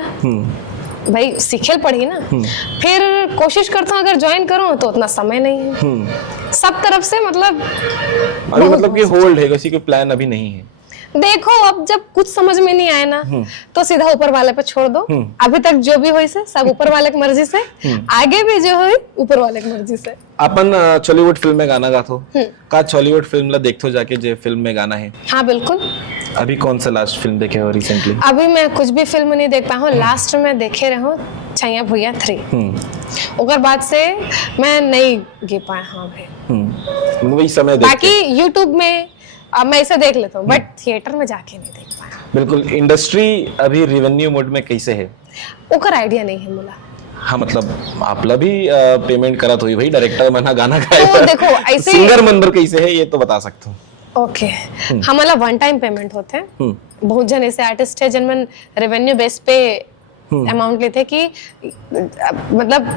भाई सीखे पढ़ी ना। फिर कोशिश करता हूँ अगर ज्वाइन करूँ तो उतना समय नहीं है। सब तरफ से मतलब अभी मतलब कि होल्ड है, किसी के प्लान अभी नहीं है। देखो अब जब कुछ समझ में नहीं आए ना तो सीधा ऊपर वाले पे छोड़ दो। अभी तक जो भी हुई से सब ऊपर वाले की मर्जी से, आगे भी जो हुई ऊपर वाले की मर्जी से। अपन बॉलीवुड फिल्म में गाना गाथो का बॉलीवुड फिल्म ला देखथो जाके जे फिल्म में गाना है? हाँ बिल्कुल। अभी कौन सा लास्ट फिल्म देखे हो रिसेंटली? अभी मैं कुछ भी फिल्म नहीं देख पाया हूँ। लास्ट में देखे रहो छैया भुइया 3। ओकर बाद से मैं नहीं गे पाया। हाँ भाई वही समय बाकी यूट्यूब में अब मैं इसे देख लेता हूँ, बट थिएटर में जाके नहीं देख पाया। बिल्कुल। इंडस्ट्री अभी रेवेन्यू मोड में कैसे है? ओकर आइडिया नहीं है मुला। हाँ मतलब आपला भी पेमेंट करत हुई भाई, डायरेक्टर मना गाना गाए तो देखो ऐसे सिंगर मंदर कैसे है ये तो बता सकते हो? ओके हमारा वन टाइम पेमेंट होते हैं। बहुत जन ऐसे आर्टिस्ट है जिनमें रेवेन्यू बेस पे अमाउंट लेते हैं कि मतलब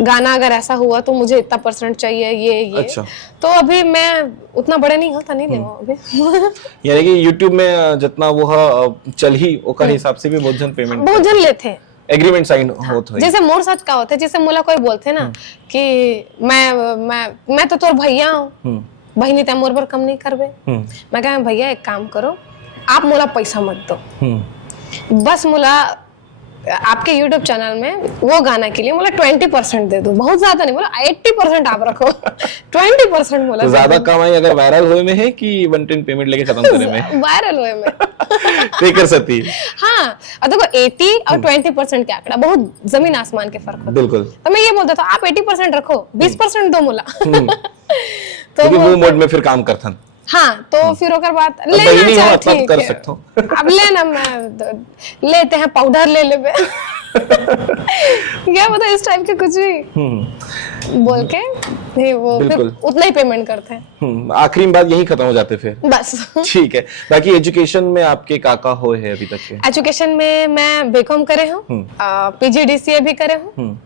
गाना अगर ऐसा हुआ तो मुझे इतना % चाहिए ये। अच्छा। तो अभी मैं उतना बड़े नहीं होता नहीं लेवा अभी। यानी कि YouTube में जितना वो चल ही ओकर हिसाब से भी बहुत जन पेमेंट बहुत जन लेते हैं, एग्रीमेंट साइन होत है। जैसे मोर साथ का होता है, जैसे मोला कोई बोलते ना कि मैं तो तोर भैया हूँ, बहनी ते मोर पर कम नहीं करबे। मैं कहा भैया एक काम करो, आप मोला पैसा मत दो, बस मोला आपके YouTube चैनल में वो गाना के लिए मोला 20% दे दो। बहुत ज्यादा नहीं, मोला 80% आप रखो। 20% मोला तो ज्यादा कमाई अगर वायरल होए में है कि 1 टाइम पेमेंट लेके खत्म करे में? वायरल होए में पे कर सकती। हाँ और देखो 80 और 20% के आंकड़ा बहुत जमीन आसमान के फर्क होता है। बिल्कुल। तो मैं ये बोलता था आप 80% रखो, 20% दो मोला। तो वो मोड में फिर काम करथन। हाँ तो फिर ओकर बाद लेना हो ठीक कर है। सकते हो। अब लेना मैं लेते हैं पाउडर ले लेबे। क्या पता इस टाइप के कुछ भी बोल के नहीं, वो फिर उतना ही पेमेंट करते हैं। आखिरी बात यही खत्म हो जाते फिर बस। ठीक है। बाकी एजुकेशन में आपके काका हो है अभी तक के? एजुकेशन में मैं बीकॉम करे हूँ, PGDCA भी करे हूँ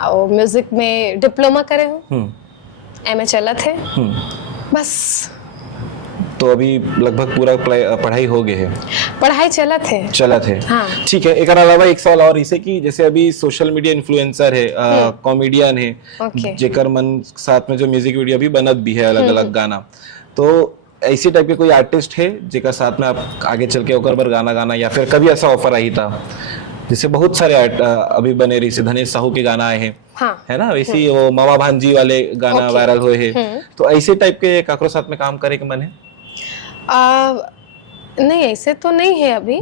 और म्यूजिक में डिप्लोमा करे हूँ, MA चलत है बस। तो अभी लगभग पूरा पढ़ाई हो गए है? पढ़ाई चलत है। हाँ। ठीक है। एक अलावा एक सवाल और इसे कि जैसे अभी सोशल मीडिया इन्फ्लुएंसर है, कॉमेडियन है, जेकर मन साथ में जो म्यूजिक वीडियो भी बनत भी है अलग अलग गाना, तो ऐसी टाइप के कोई आर्टिस्ट है जेकर साथ में आप आगे चल के ओकर पर गाना या फिर कभी ऐसा ऑफर आई था? जैसे बहुत सारे अभी बने रही से धनेश साहू के गाना आए हैं, हाँ। है ना, वैसे वो मामा भांजी वाले गाना वायरल हुए हैं, तो ऐसे टाइप के काकरो साथ में काम करे के मन है? नहीं ऐसे तो नहीं है अभी,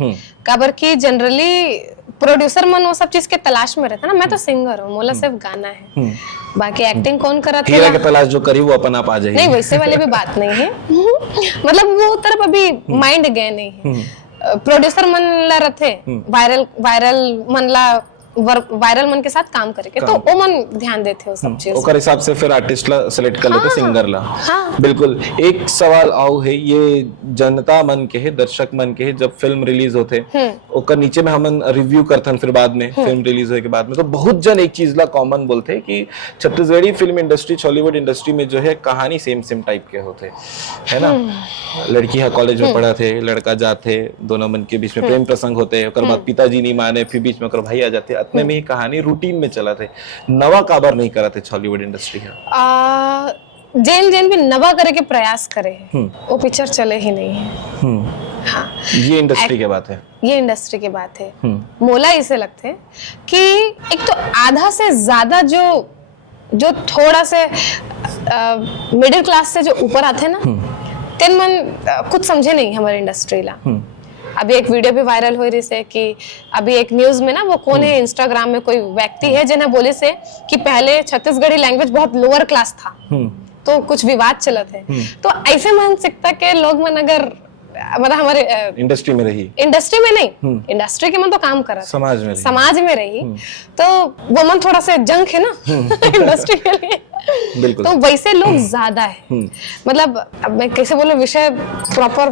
काबर की जनरली प्रोड्यूसर मन वो सब चीज के तलाश में रहता ना। मैं तो सिंगर हूँ, मोला सिर्फ गाना है, बाकी एक्टिंग कौन करता है? हीरा के तलाश जो करी वो अपन आप आ जाइए। नहीं वैसे वाले भी बात नहीं है। मतलब वो तरफ अभी माइंड गए नहीं है। प्रोड्यूसर मन ला रहते, वायरल मन ला वायरल मन के साथ काम करके तो वो मन ध्यान देते हो सब चीज। ओकर हिसाब से फिर आर्टिस्ट ला सेलेक्ट कर लेते, सिंगर ला। हाँ। बिल्कुल। एक सवाल आओ है, ये जनता मन के है, दर्शक मन के है, जब फिल्म रिलीज होते ओकर नीचे में हमन रिव्यू करथन फिर बाद में फिल्म रिलीज होए के बाद में, तो बहुत जन एक चीज ला कॉमन बोलते हैं कि Chhattisgarhi film industry, Hollywood industry में जो है कहानी सेम टाइप के होते, है ना। लड़की है कॉलेज में पढ़ा थे, लड़का जाते, दोनों मन के बीच में प्रेम प्रसंग होते, ओकर बाद पिताजी नहीं माने, फिर बीच में ओकर भाई आ जाते, इतने में ही कहानी रूटीन में चला थे। नवा काबर नहीं करा थे हॉलीवुड इंडस्ट्री का? जेन भी नवा करे के प्रयास करे है वो पिक्चर चले ही नहीं है। हाँ। ये इंडस्ट्री की बात है, ये इंडस्ट्री की बात है। मोला इसे लगते है कि एक तो आधा से ज्यादा जो थोड़ा से मिडिल क्लास से जो ऊपर आते ना, तेन मन कुछ समझे नहीं हमारे इंडस्ट्री ला। अभी एक वीडियो भी वायरल हो रही से कि अभी एक न्यूज में ना वो कौन है इंस्टाग्राम में कोई व्यक्ति है जिन्हें बोले से कि पहले छत्तीसगढ़ी लैंग्वेज बहुत लोअर क्लास था, तो कुछ विवाद चलत है। तो ऐसे मानसिकता के लोग मन अगर मतलब हमारे इंडस्ट्री में रही, इंडस्ट्री में नहीं, इंडस्ट्री के मन तो काम कर समाज में रही तो वो मन थोड़ा सा जंक है ना इंडस्ट्री के लिए, बिल्कुल। तो वैसे लोग ज्यादा है। मतलब अब मैं कैसे बोलूं विषय प्रॉपर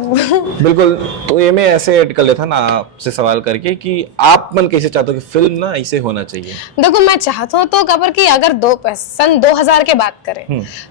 बिल्कुल। तो ये मैं ऐसे ऐड कर लेता ना आपसे सवाल करके कि आप मन कैसे चाहते हो कि फिल्म ना ऐसे होना चाहिए? देखो मैं चाहता हूँ तो खबर की अगर सन 2000 के बात करें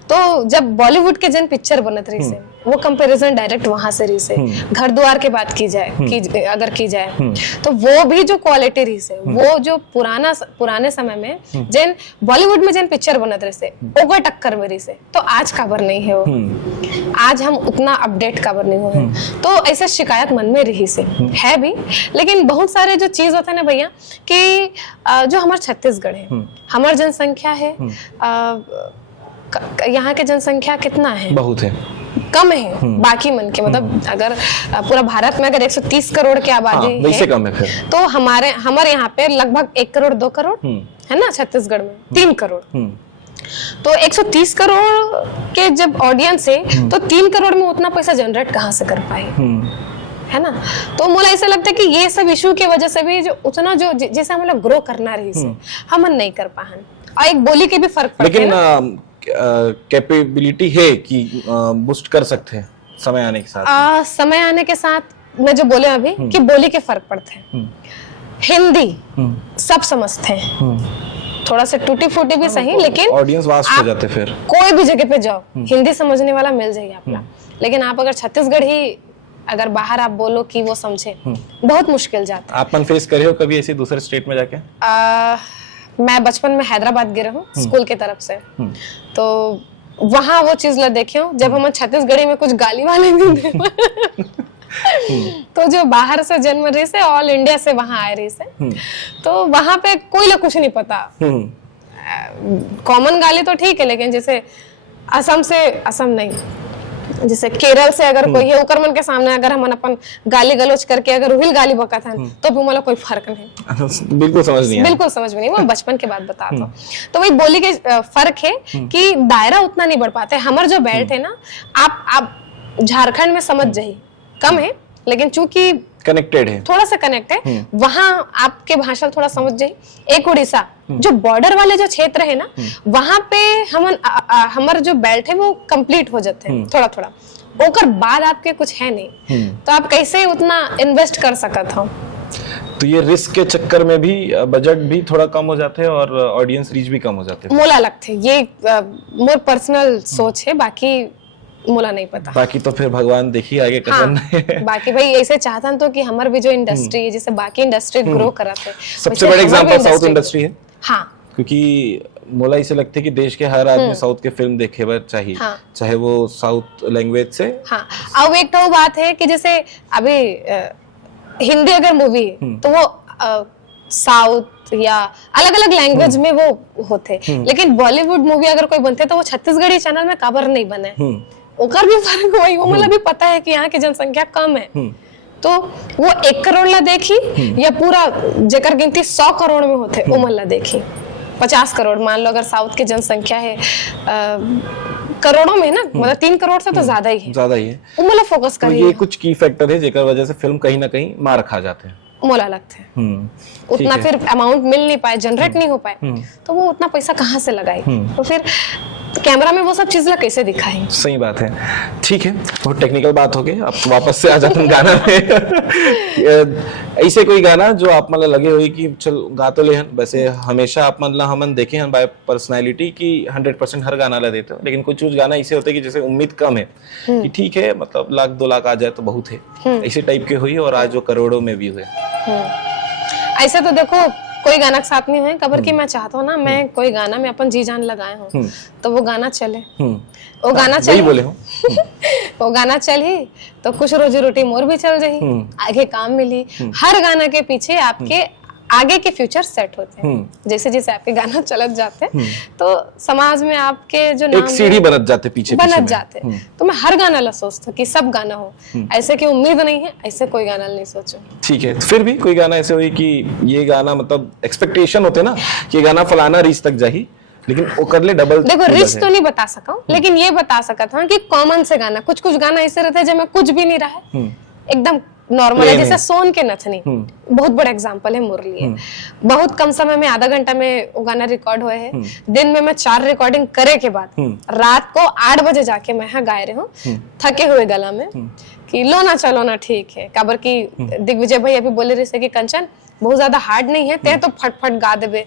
तो जब बॉलीवुड के जन पिक्चर बनत रही से वो कंपैरिजन डायरेक्ट वहां से रही से घर द्वार के बात की जाए अगर की जाए तो वो भी जो क्वालिटी रही से वो जो पुराने समय में जैन बॉलीवुड में जैन पिक्चर बनत रहे से ओवर टक्कर में रही से, तो आज खबर नहीं है वो, आज हम उतना अपडेट खबर नहीं हुए, तो ऐसे शिकायत मन में रही से है भी। लेकिन बहुत सारे जो चीज होता है ना भैया कि जो हमारे छत्तीसगढ़ है, हमारी जनसंख्या है, यहाँ के जनसंख्या कितना है? बहुत है, कम है बाकी मन के, मतलब अगर पूरा भारत में अगर 130 करोड़ की आबादी वैसे कम है फिर तो हमारे यहाँ पे लगभग 1 करोड़ 2 करोड़ है ना, छत्तीसगढ़ में 3 करोड़, तो 130 करोड़ के जब ऑडियंस है तो 3 करोड़ में उतना पैसा जनरेट कहाँ से कर पाए, है ना? तो मुझे ऐसा लगता है कि ये सब इशू की वजह से भी जो उतना जो जैसे हम लोग ग्रो करना रही से हम नहीं कर पाए, और एक बोली के भी फर्क पड़ता है। लेकिन कैपेबिलिटी है कि बूस्ट कर सकते हैं समय आने के साथ? समय आने के साथ मैं जो बोले अभी कि बोली के फर्क पड़ते हैं। हिंदी सब समझते हैं, थोड़ा सा टूटी फूटी भी सही, लेकिन ऑडियंस वास्ट हो जाते, फिर कोई भी जगह पे जाओ हिंदी समझने वाला मिल जाएगा आपका। लेकिन आप अगर छत्तीसगढ़ी अगर बाहर आप बोलो कि वो समझे, बहुत मुश्किल जाता है। आप मन फेस करे हो कभी ऐसे दूसरे स्टेट में जाके? मैं बचपन में हैदराबाद गिरा हूँ स्कूल की तरफ से, तो वहां वो चीज ला देखे हूँ जब हम छत्तीसगढ़ी में कुछ गाली वाले भी दे तो जो बाहर से जन्म रही से ऑल इंडिया से वहां आए रही से, तो वहां पे कोई ला कुछ नहीं पता, कॉमन गाली तो ठीक है, लेकिन जैसे असम नहीं, जैसे केरल से अगर कोई है उकर मन के सामने अगर हम अपन गाली गलोच करके अगर उहिल गाली बका था तो भी मतलब कोई फर्क नहीं, बिल्कुल समझ नहीं, वो बचपन के बात बताता हूँ। तो वही बोली के फर्क है कि दायरा उतना नहीं बढ़ पाते। हमारे जो बेल्ट है ना, आप झारखंड में समझ जाइए कम है, लेकिन चूंकि कनेक्टेड है, थोड़ा सा कनेक्ट है, वहां आपके भाषा थोड़ा समझ जाइए। एक उड़ीसा जो बॉर्डर वाले जो क्षेत्र है ना, वहां पे हमारे जो बेल्ट है वो कंप्लीट हो जाते हैं थोड़ा थोड़ा, ओकर बाद आपके कुछ है नहीं, तो आप कैसे उतना इन्वेस्ट कर सकत हो? तो ये रिस्क के चक्कर में भी बजट भी थोड़ा कम हो जाते हैं और ऑडियंस रीच भी कम हो जाते हैं। मोला लगता है ये मोर पर्सनल सोच है, बाकी मुला नहीं पता। बाकी तो फिर भगवान देखिए आगे करना है। बाकी भाई ऐसे चाहता तो कि हमारे भी जो इंडस्ट्री है जैसे बाकी इंडस्ट्री ग्रो कराते, सबसे बड़ा एग्जांपल साउथ इंडस्ट्री है। हाँ, क्योंकि मोला इसे लगता है कि देश के हर आदमी साउथ के फिल्म देखे बर चाहिए, चाहे वो साउथ लैंग्वेज से। हाँ, अब एक तो बात है कि जैसे अभी हिंदी अगर मूवी तो वो साउथ या अलग अलग लैंग्वेज में वो होते, लेकिन बॉलीवुड मूवी अगर कोई बनते तो वो छत्तीसगढ़ी चैनल में काबर नहीं बने, ओकर भी फर्क वही, वो मतलब भी पता है कि यहाँ की जनसंख्या कम है, तो वो 1 करोड़ ला देखी या पूरा जेकर गिनती 100 करोड़ में होते वो मन ला देखी 50 करोड़, मान लो अगर साउथ की जनसंख्या है करोड़ों में ना, मतलब 3 करोड़ से तो ज्यादा ही है, वो मतलब फोकस करिए। तो ये कुछ की फैक्टर है जेकर वजह से फिल्म कहीं ना कहीं मार खा जाते हैं, मोला लगता है उतना फिर अमाउंट मिल नहीं पाए, जनरेट नहीं हो पाए, तो वो उतना पैसा कहाँ से लगाए, तो फिर कैमरा में वो सब चीज ला कैसे दिखाई? सही बात है। ठीक है, बहुत टेक्निकल बात हो गई, अब वापस से आ जाते हैं गाना में। ऐसे कोई गाना जो आप मतलब लगे हुई कि चल गा तो ले, वैसे हमेशा आप मतलब हमन देखे हैं बाय पर्सनालिटी की 100% हर गाना ला देते हो, लेकिन कुछ गाना ऐसे होते हैं कि जैसे उम्मीद कम है कि ठीक है मतलब 1-2 लाख आ जाए तो बहुत है, ऐसे टाइप के हुई और आज जो करोड़ों में भी हुए। ऐसे तो देखो कोई गाना के साथ नहीं है, खबर की मैं चाहता हूँ ना मैं कोई गाना में अपन जी जान लगाए हूँ तो वो गाना चले, वो गाना चले बोले हो वो गाना चल ही तो कुछ रोजी रोटी मोर भी चल जाही, आगे काम मिली। हर गाना के पीछे आपके आगे के फ्यूचर सेट होते हैं। जैसे जैसे आपके गाना चलत जाते हैं तो समाज में आपके जो नाम एक सीढ़ी बनत जाते पीछे बनत जाते। तो मैं हर गाना ला सोचता कि सब गाना हो ऐसे की उम्मीद नहीं है, ऐसे कोई गाना नहीं सोचो। ठीक है, फिर भी कोई गाना ऐसे हुई कि ये गाना मतलब एक्सपेक्टेशन होते ना कि गाना फलाना रीच तक जाही, लेकिन वो कर ले डबल। देखो रिच तो नहीं बता सका लेकिन ये बता सका था कि कॉमन से गाना कुछ गाना ऐसे रहते हैं जब कुछ भी नहीं रहा है, एकदम नॉर्मल है। जैसे सोन के नथनी बहुत बड़ा एग्जांपल है मुरली है। बहुत कम समय में आधा घंटा में वो गाना रिकॉर्ड हुए हैं। दिन में मैं 4 रिकॉर्डिंग करे के बाद रात को 8 बजे जाके मैं यहाँ गाए रही हूँ थके हुए गला में कि लो ना चलो ना ठीक है। काबर की दिग्विजय भाई अभी बोले रहे कि कंचन बहुत ज्यादा हार्ड नहीं है, ते तो फटफट गा देबे।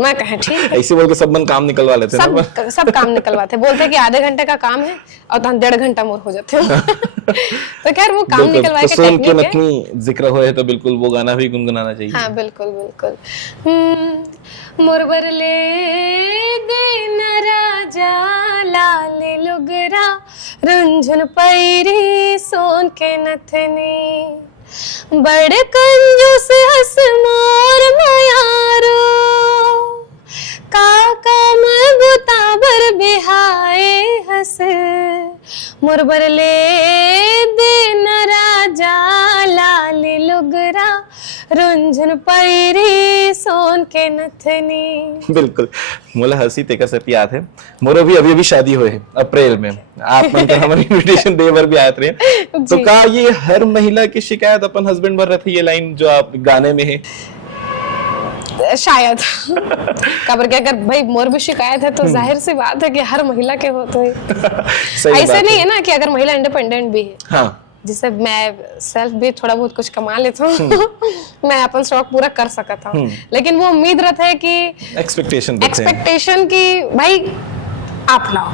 मैं कहे ठीक है, ऐसे बोल के सब मन काम निकलवा लेते हैं सब काम निकलवाते बोलते कि आधे घंटे का काम है और तो 1.5 घंटा मोर हो जाते हो। तो खैर वो काम निकलवाए के टेक्निक है। नथनी जिक्र होए तो बिल्कुल वो गाना भी गुनगुनाना चाहिए। हाँ बिल्कुल बिल्कुल। मुरबर ले दिन राजा लाले लुगरा रुंझुन पैरी सोन के नथनी बड़ कंजूस हस मोर मायारो काका मैं बुताबर बिहाए हस मुरबर ले दिन राजा लाली लुगरा रुंझुन पैरी सोन के नथनी। बिल्कुल मोला हंसी तेकर से याद है, मोरो भी अभी शादी हुए है अप्रैल में। आप मन के हमारी इनविटेशन दे बार भी आए थे तो का ये हर महिला की शिकायत अपन हस्बैंड भर रही ये लाइन जो आप गाने में है? शायद खबर के अगर भाई मोर भी शिकायत है तो जाहिर सी बात है कि हर महिला के होते हैं। ऐसे नहीं है ना कि अगर महिला इंडिपेंडेंट भी है, हाँ। जिससे मैं सेल्फ भी थोड़ा बहुत कुछ कमा लेता हूँ मैं अपन शौक पूरा कर सकता हूँ, लेकिन वो उम्मीद रहता है कि एक्सपेक्टेशन की भाई आप लाओ,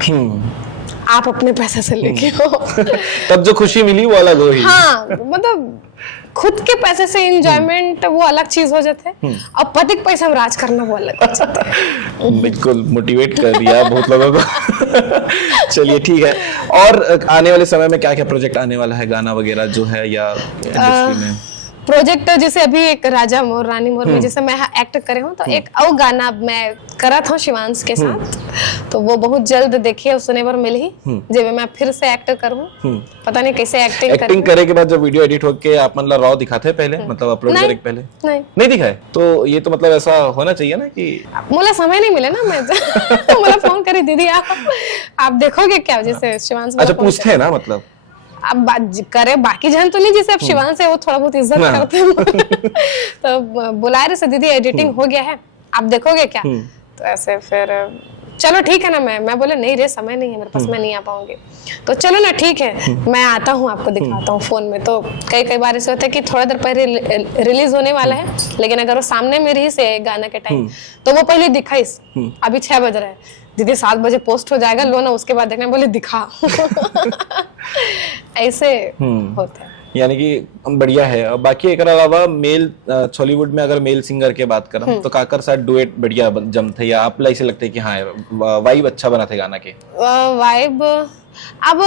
आप अपने पैसे से लेके हो तब जो खुशी मिली वो अलग हो ही। हाँ मतलब खुद के पैसे से एंजॉयमेंट वो अलग चीज हो जाता है और पतिक पैसा में राज करना वो अलग हो जाता है। बिल्कुल मोटिवेट कर दिया बहुत लोगों को। चलिए ठीक है, और आने वाले समय में क्या क्या प्रोजेक्ट आने वाला है, गाना वगैरह जो है या इंडस्ट्री में? प्रोजेक्ट जैसे अभी एक राजा मोर रानी मोर में जैसे मैं एक्ट करे हूँ तो एक और गाना मैं करा था शिवांश के साथ, तो वो बहुत जल्द देखिए सुने बार मिल ही जब मैं फिर से एक्ट करूँ। पता नहीं कैसे एक्टिंग करे के बाद जब वीडियो एडिट होके आप मतलब रॉ दिखाते हैं पहले, मतलब अपलोड करे पहले नहीं दिखाए, तो ये तो मतलब ऐसा होना चाहिए ना कि मुझे समय नहीं मिले ना मैं मुझे फोन करी दीदी आप देखोगे क्या, जैसे शिवांश अच्छा पूछते हैं ना मतलब अब बात करे बाकी जन तो नहीं, जैसे अब शिवान से वो थोड़ा बहुत इज्जत करते हैं तो बुलाए रहे से दीदी एडिटिंग हो गया है आप देखोगे क्या, तो ऐसे फिर चलो ठीक है ना। मैं बोले नहीं रे समय नहीं है मेरे पास, मैं नहीं आ पाऊंगी। तो चलो ना ठीक है मैं आता हूँ आपको दिखाता हूँ फोन में। तो कई बार ऐसे होता है कि थोड़ा देर पहले रिलीज होने वाला है, लेकिन अगर वो सामने में रही से गाना के टाइम तो वो पहले दिखाइस, अभी 6 बज रहा है दीदी 7 बजे पोस्ट हो जाएगा लो ना, उसके बाद देखना, बोले दिखा ऐसे होता है। यानी कि बढ़िया है। और बाकी एक अलावा मेल बॉलीवुड में अगर मेल सिंगर के बात करें तो काकर साथ डुएट बढ़िया जम थे, या आप ऐसे लगते है कि हाँ वाइब अच्छा बना थे गाना के? वाइब अब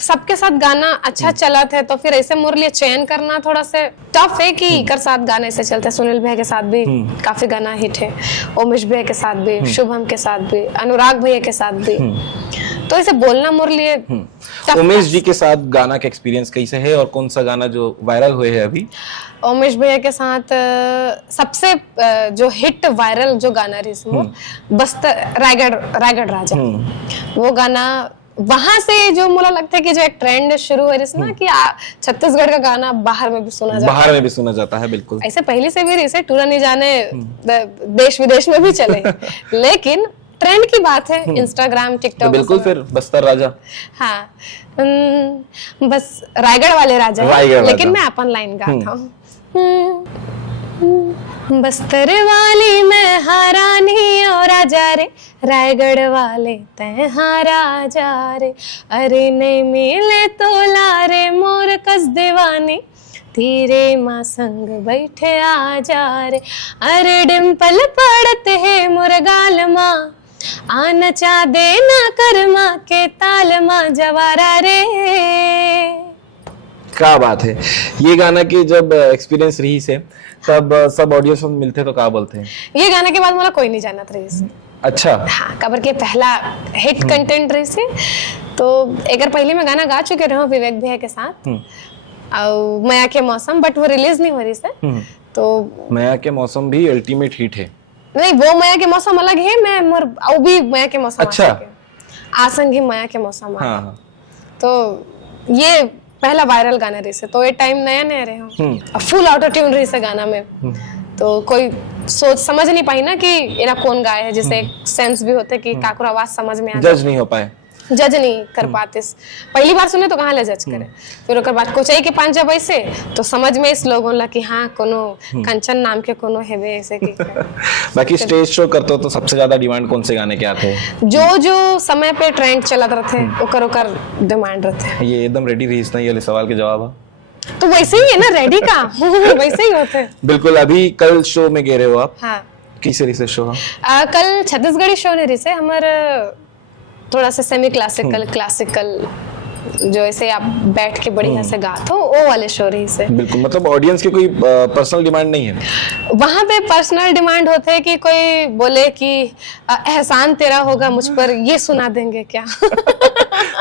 सबके साथ गाना अच्छा चला था तो फिर ऐसे मोर लिए चयन करना थोड़ा सा टफ है कि कर साथ गाने ऐसे चलते हैं। सुनील भैया के साथ भी काफी गाना हिट है, उमेश भैया के साथ भी, शुभम के साथ भी, अनुराग भैया के साथ भी, तो ऐसे बोलना मोर लिए। उमेश जी के साथ गाना का एक्सपीरियंस कैसे है और कौन सा गाना जो वायरल हुए है अभी? उमेश भैया के साथ सबसे जो हिट वायरल जो गाना रही बस्तर रायगढ़ राजा, वो गाना वहां से जो मुझे लगता है कि जो एक ट्रेंड शुरू है ना कि छत्तीसगढ़ का गाना बाहर में भी सुना जाता है। बिल्कुल ऐसे पहले से भी इसे टूरा नहीं जाने देश विदेश में भी चले लेकिन ट्रेंड की बात है इंस्टाग्राम टिकटॉक। तो बिल्कुल फिर बस्तर राजा, हाँ बस रायगढ़ वाले राजा लेकिन मैं अपन लाइन गाता हूँ। बस्तर वाली मैं हारानी और राजा रे, रायगढ़ वाले तय हारा जा रे, अरे नहीं मिले तो लारे मोर कस दीवानी, धीरे माँ संग बैठे आ जा रे, अरे डिम्पल पड़ते है मोर गाल माँ, आना चा देना कर माँ के ताल माँ जवारा रे। क्या बात है। ये गाना की जब एक्सपीरियंस रही से तब सब ऑडियंस में मिलते तो क्या बोलते हैं? ये गाने के बाद मला कोई नहीं जानत रही से। अच्छा। हाँ, काबर के पहला हिट कंटेंट रही से, तो एक पहले मैं गाना गा चुके रहो विवेक भैया के साथ और माया के मौसम, बट वो रिलीज नहीं हो रही से। तो माया के मौसम भी अल्टीमेट हिट है। नहीं, वो माया के मौसम अलग है, मैं मोर और भी माया के मौसम। अच्छा। आसंग ही माया के मौसम। हाँ। तो ये पहला वायरल गाना रही से, तो ये टाइम नया नया रहे हो, फुल ऑटो ट्यून रही से गाना में, तो कोई सोच समझ नहीं पाई ना कि एरा कौन गाय है, जिससे एक सेंस भी होते कि काकुर आवाज समझ में आ जाए। जज नहीं हो पाए, जज नहीं कर पाते। पहली बार सुने तो कहाँ ले जज करे। फिर ओकर बाद कोचाई के पांच जब ऐसे तो समझ में इस लोगों ला कि हाँ कोनो कंचन नाम के कोनो हेबे ऐसे की। बाकी स्टेज शो करते हो तो सबसे ज्यादा डिमांड कौन से गाने के आते हैं? जो समय पे ट्रेंड चलत रहते ओकर डिमांड रहते। ये एकदम रेडी रही ना, ये वाले सवाल के जवाब तो वैसे ही है ना, रेडी का वैसे ही होते। बिल्कुल। अभी कल शो में गए रहे हो आप? हाँ। किस तरह से शो? कल छत्तीसगढ़ी शो ने रही से हमारे थोड़ा सा सेमी क्लासिकल क्लासिकल, जो ऐसे आप बैठ के बढ़िया से गात हो, वो वाले शो रही से। बिल्कुल। मतलब ऑडियंस की कोई पर्सनल डिमांड नहीं है वहां पे? पर्सनल डिमांड होते है कि कोई बोले कि एहसान तेरा होगा मुझ पर, ये सुना देंगे क्या?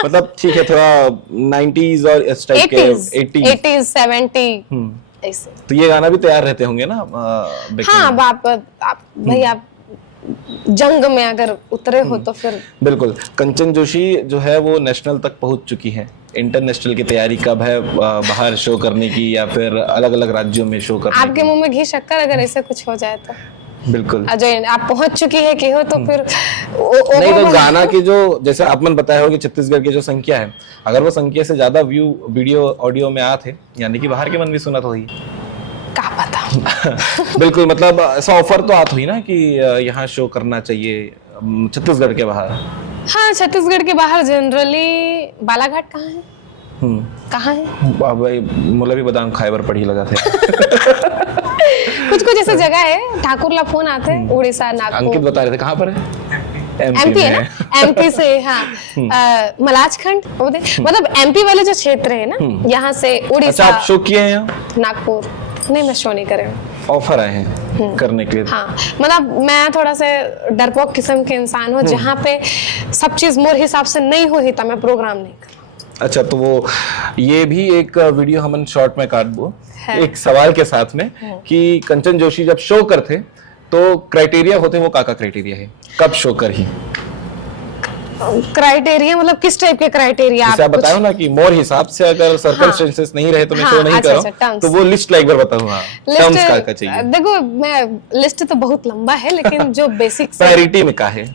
मतलब ठीक है, थोड़ा 90s और इस टाइप के 80s 70 ऐसे। तो ये गाना भी तैयार रहते होंगे ना? हाँ, आप भाई आप जंग में अगर उतरे हो तो फिर बिल्कुल। कंचन जोशी जो है वो नेशनल तक पहुंच चुकी है। इंटरनेशनल की तैयारी कब है बाहर शो करने की, या फिर अलग अलग राज्यों में शो करने आपके मुंह में घी शक्कर अगर ऐसे कुछ हो जाए तो? बिल्कुल। जो आप पहुंच चुकी है कि हो तो फिर नहीं, तो गाना की जो जैसे आपने बताया हो कि छत्तीसगढ़ की जो संख्या है, अगर वो संख्या से ज्यादा व्यू वीडियो ऑडियो में आते, यानी कि बाहर के मन भी सुना तो ही क्या पता। बिल्कुल। मतलब ऐसा ऑफर तो आत हुई ना कि यहाँ शो करना चाहिए छत्तीसगढ़ के बाहर? हाँ, छत्तीसगढ़ के बाहर जनरली बालाघाट कहाँ है? कहाँ है? भाई मौलवी बादाम खाइबर पढ़ी लगा थे। कुछ कुछ ऐसे जगह है, ठाकुर ला फोन आते हैं, उड़ीसा नागपुर। अंकित बता रहे थे कहाँ पर है? एमपी है ना, एमपी से। हाँ, मलाजखंड मतलब एमपी वाले जो क्षेत्र है ना, यहाँ से उड़ीसा। अच्छा, आप शो किए हैं यहाँ? नागपुर नहीं, मैं शो नहीं करे। ऑफर आए हैं करने के लिए? हाँ, मतलब मैं थोड़ा से डरपोक किस्म के इंसान हूँ, जहाँ पे सब चीज मोर हिसाब से नहीं हुई तो मैं प्रोग्राम नहीं कर। अच्छा, तो वो ये भी एक वीडियो हम शॉर्ट में काट दो एक सवाल के साथ में कि कंचन जोशी जब शो करते तो क्राइटेरिया होते, वो का क्राइटेरिया है कब शो कर ही? क्राइटेरिया मतलब किस टाइप के क्राइटेरिया? आप बताओ ना कि मोर हिसाब से अगर सर्कमस्टेंसेस नहीं रहे तो मैं शो नहीं करूं, तो वो लिस्ट एक बार बताओ। हाँ, टर्म्स का चाहिए। देखो, मैं लिस्ट तो बहुत लंबा है, लेकिन जो बेसिक प्रायोरिटी में का है?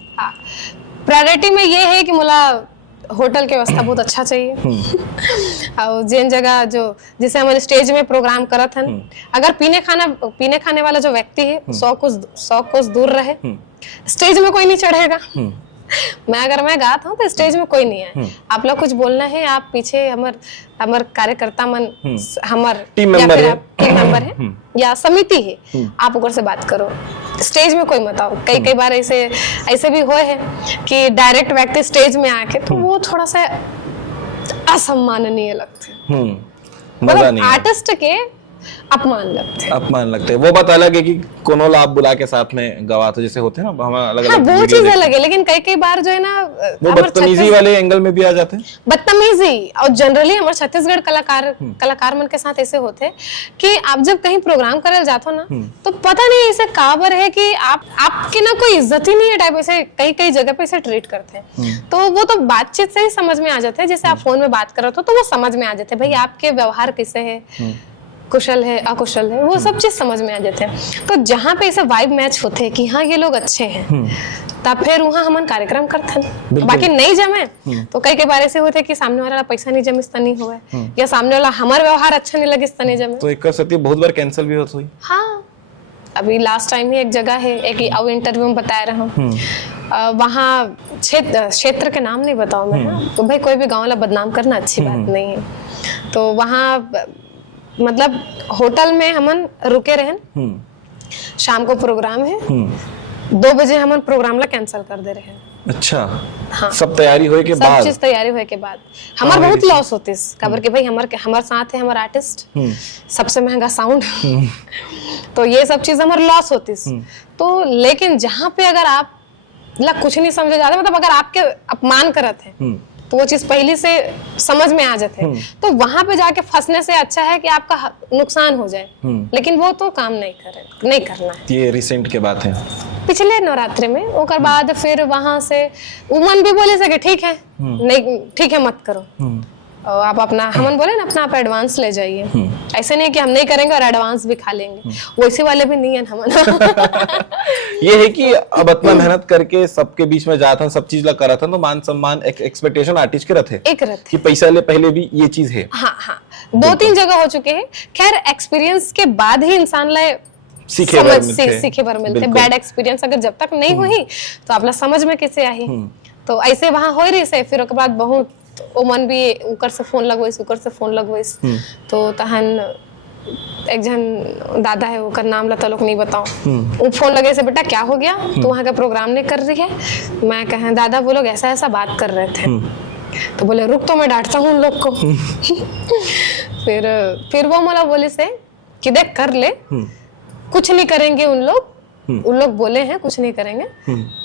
प्रायोरिटी में ये है कि मुला होटल की व्यवस्था बहुत अच्छा चाहिए। और जिन जगह जो जैसे हमारे स्टेज में प्रोग्राम करत हन, अगर पीने खाने वाला जो व्यक्ति है 100 कोस दूर रहे, स्टेज में कोई नहीं चढ़ेगा। अगर मैं गाता हूँ तो स्टेज में कोई नहीं है। आप लोग कुछ बोलना है, आप पीछे हमार कार्यकर्ता मन, हमार टीम मेंबर है या समिति है, आप उधर से बात करो, स्टेज में कोई मत आओ। कई बार ऐसे भी हुए है कि डायरेक्ट व्यक्ति स्टेज में आके तो वो थोड़ा सा असम्माननीय लगते, मतलब आर्टिस्ट के अपमान लगते। वो बात अलग है कि कोनो ला आप बुला के साथ में गवाते जैसे होते हैं ना, हम अलग अलग वो चीज अलग है। लेकिन कई बार जो है ना, वो बदतमीजी वाले एंगल में भी आ जाते हैं। बदतमीजी और जनरली हमारे छत्तीसगढ़ कलाकार मन के साथ ऐसे होते कि आप जब कहीं प्रोग्राम करे जाते हो ना, तो पता नहीं ऐसे काबर है कि आपकी ना कोई इज्जत ही नहीं है टाइप, ऐसे कई जगह पे ऐसे ट्रीट करते हैं। तो वो तो बातचीत से ही समझ में आ जाते हैं। जैसे आप फोन में बात कर रहे हो तो वो समझ में आ जाते हैं, भाई आपके व्यवहार कैसे है, कुशल है अकुशल है, वो सब चीज समझ में आ जाते हैं। तो जहाँ पे ऐसे वाइब मैच होते हैं कि हाँ ये लोग अच्छे हैं, तब फिर वहाँ हम कार्यक्रम करते हैं। बाकी नहीं जमे तो कई बार ऐसे होते हैं कि सामने वाला पैसा नहीं जमे इस नहीं हुआ, या सामने वाला हमारा व्यवहार अच्छा नहीं लगे इस नहीं जमे, तो एक सत्य बहुत बार कैंसिल भी होती हुई। हाँ, अभी लास्ट टाइम ही एक जगह है, एक इंटरव्यू में बता रहा हूँ, वहाँ क्षेत्र के नाम नहीं बताऊँ मैं, तो भाई कोई भी गाँव वाला बदनाम करना अच्छी बात नहीं है। तो वहाँ मतलब होटल में हमन रुके रहन, शाम को प्रोग्राम है, 2 बजे हमन प्रोग्राम ला कैंसिल कर दे रहे हैं। अच्छा। हाँ। सब तैयारी होए के सब बाद चीज तैयारी होए के बाद हमार बहुत लॉस होती खबर के भाई हमार साथ है हमार आर्टिस्ट, सबसे महंगा साउंड तो ये सब चीज हमार लॉस होती। तो लेकिन जहाँ पे अगर आप कुछ नहीं समझे जाते, मतलब अगर आपके अपमान करत है तो वो चीज पहले से समझ में आ जाते हैं, तो वहां पे जाके फंसने से अच्छा है कि आपका नुकसान हो जाए, लेकिन वो तो काम नहीं करना है। ये रिसेंट के बात है, पिछले नवरात्रि में ओकर बाद फिर वहां से उमन भी बोले सके ठीक है, नहीं ठीक है मत करो, और आप अपना हमन बोले ना अपना आप एडवांस ले जाइए, ऐसे नहीं कि हम नहीं करेंगे और एडवांस भी खा लेंगे, वैसे वाले भी नहीं है हमन ये है कि अब इतना मेहनत करके सबके बीच में जाता सब चीज ला करा था, तो मान सम्मान एक्सपेक्टेशन आर्टिस्ट के रहते एक रहते कि पैसा ले पहले भी ये चीज है। हाँ हाँ 2-3 जगह हो चुके हैं। खैर एक्सपीरियंस के बाद ही इंसान लाए सीखे बार मिलते। बैड एक्सपीरियंस अगर जब तक नहीं हुई तो अपना समझ में कैसे आई, तो ऐसे वहां हो रही से फिर बाद बहुत ओमन भी उकर से फोन लगवाइस तो तहन एक जन दादा है ओकर नाम ला तलोक नहीं बताऊं, वो फोन लगे से बेटा क्या हो गया, तो वहां का प्रोग्राम नहीं कर रही है। मैं कहा दादा वो लोग ऐसा ऐसा बात कर रहे थे, तो बोले रुक तो मैं डांटता हूँ उन लोग को फिर वो मला बोले से कि देख कर ले, कुछ नहीं करेंगे उन लोग बोले हैं कुछ नहीं करेंगे।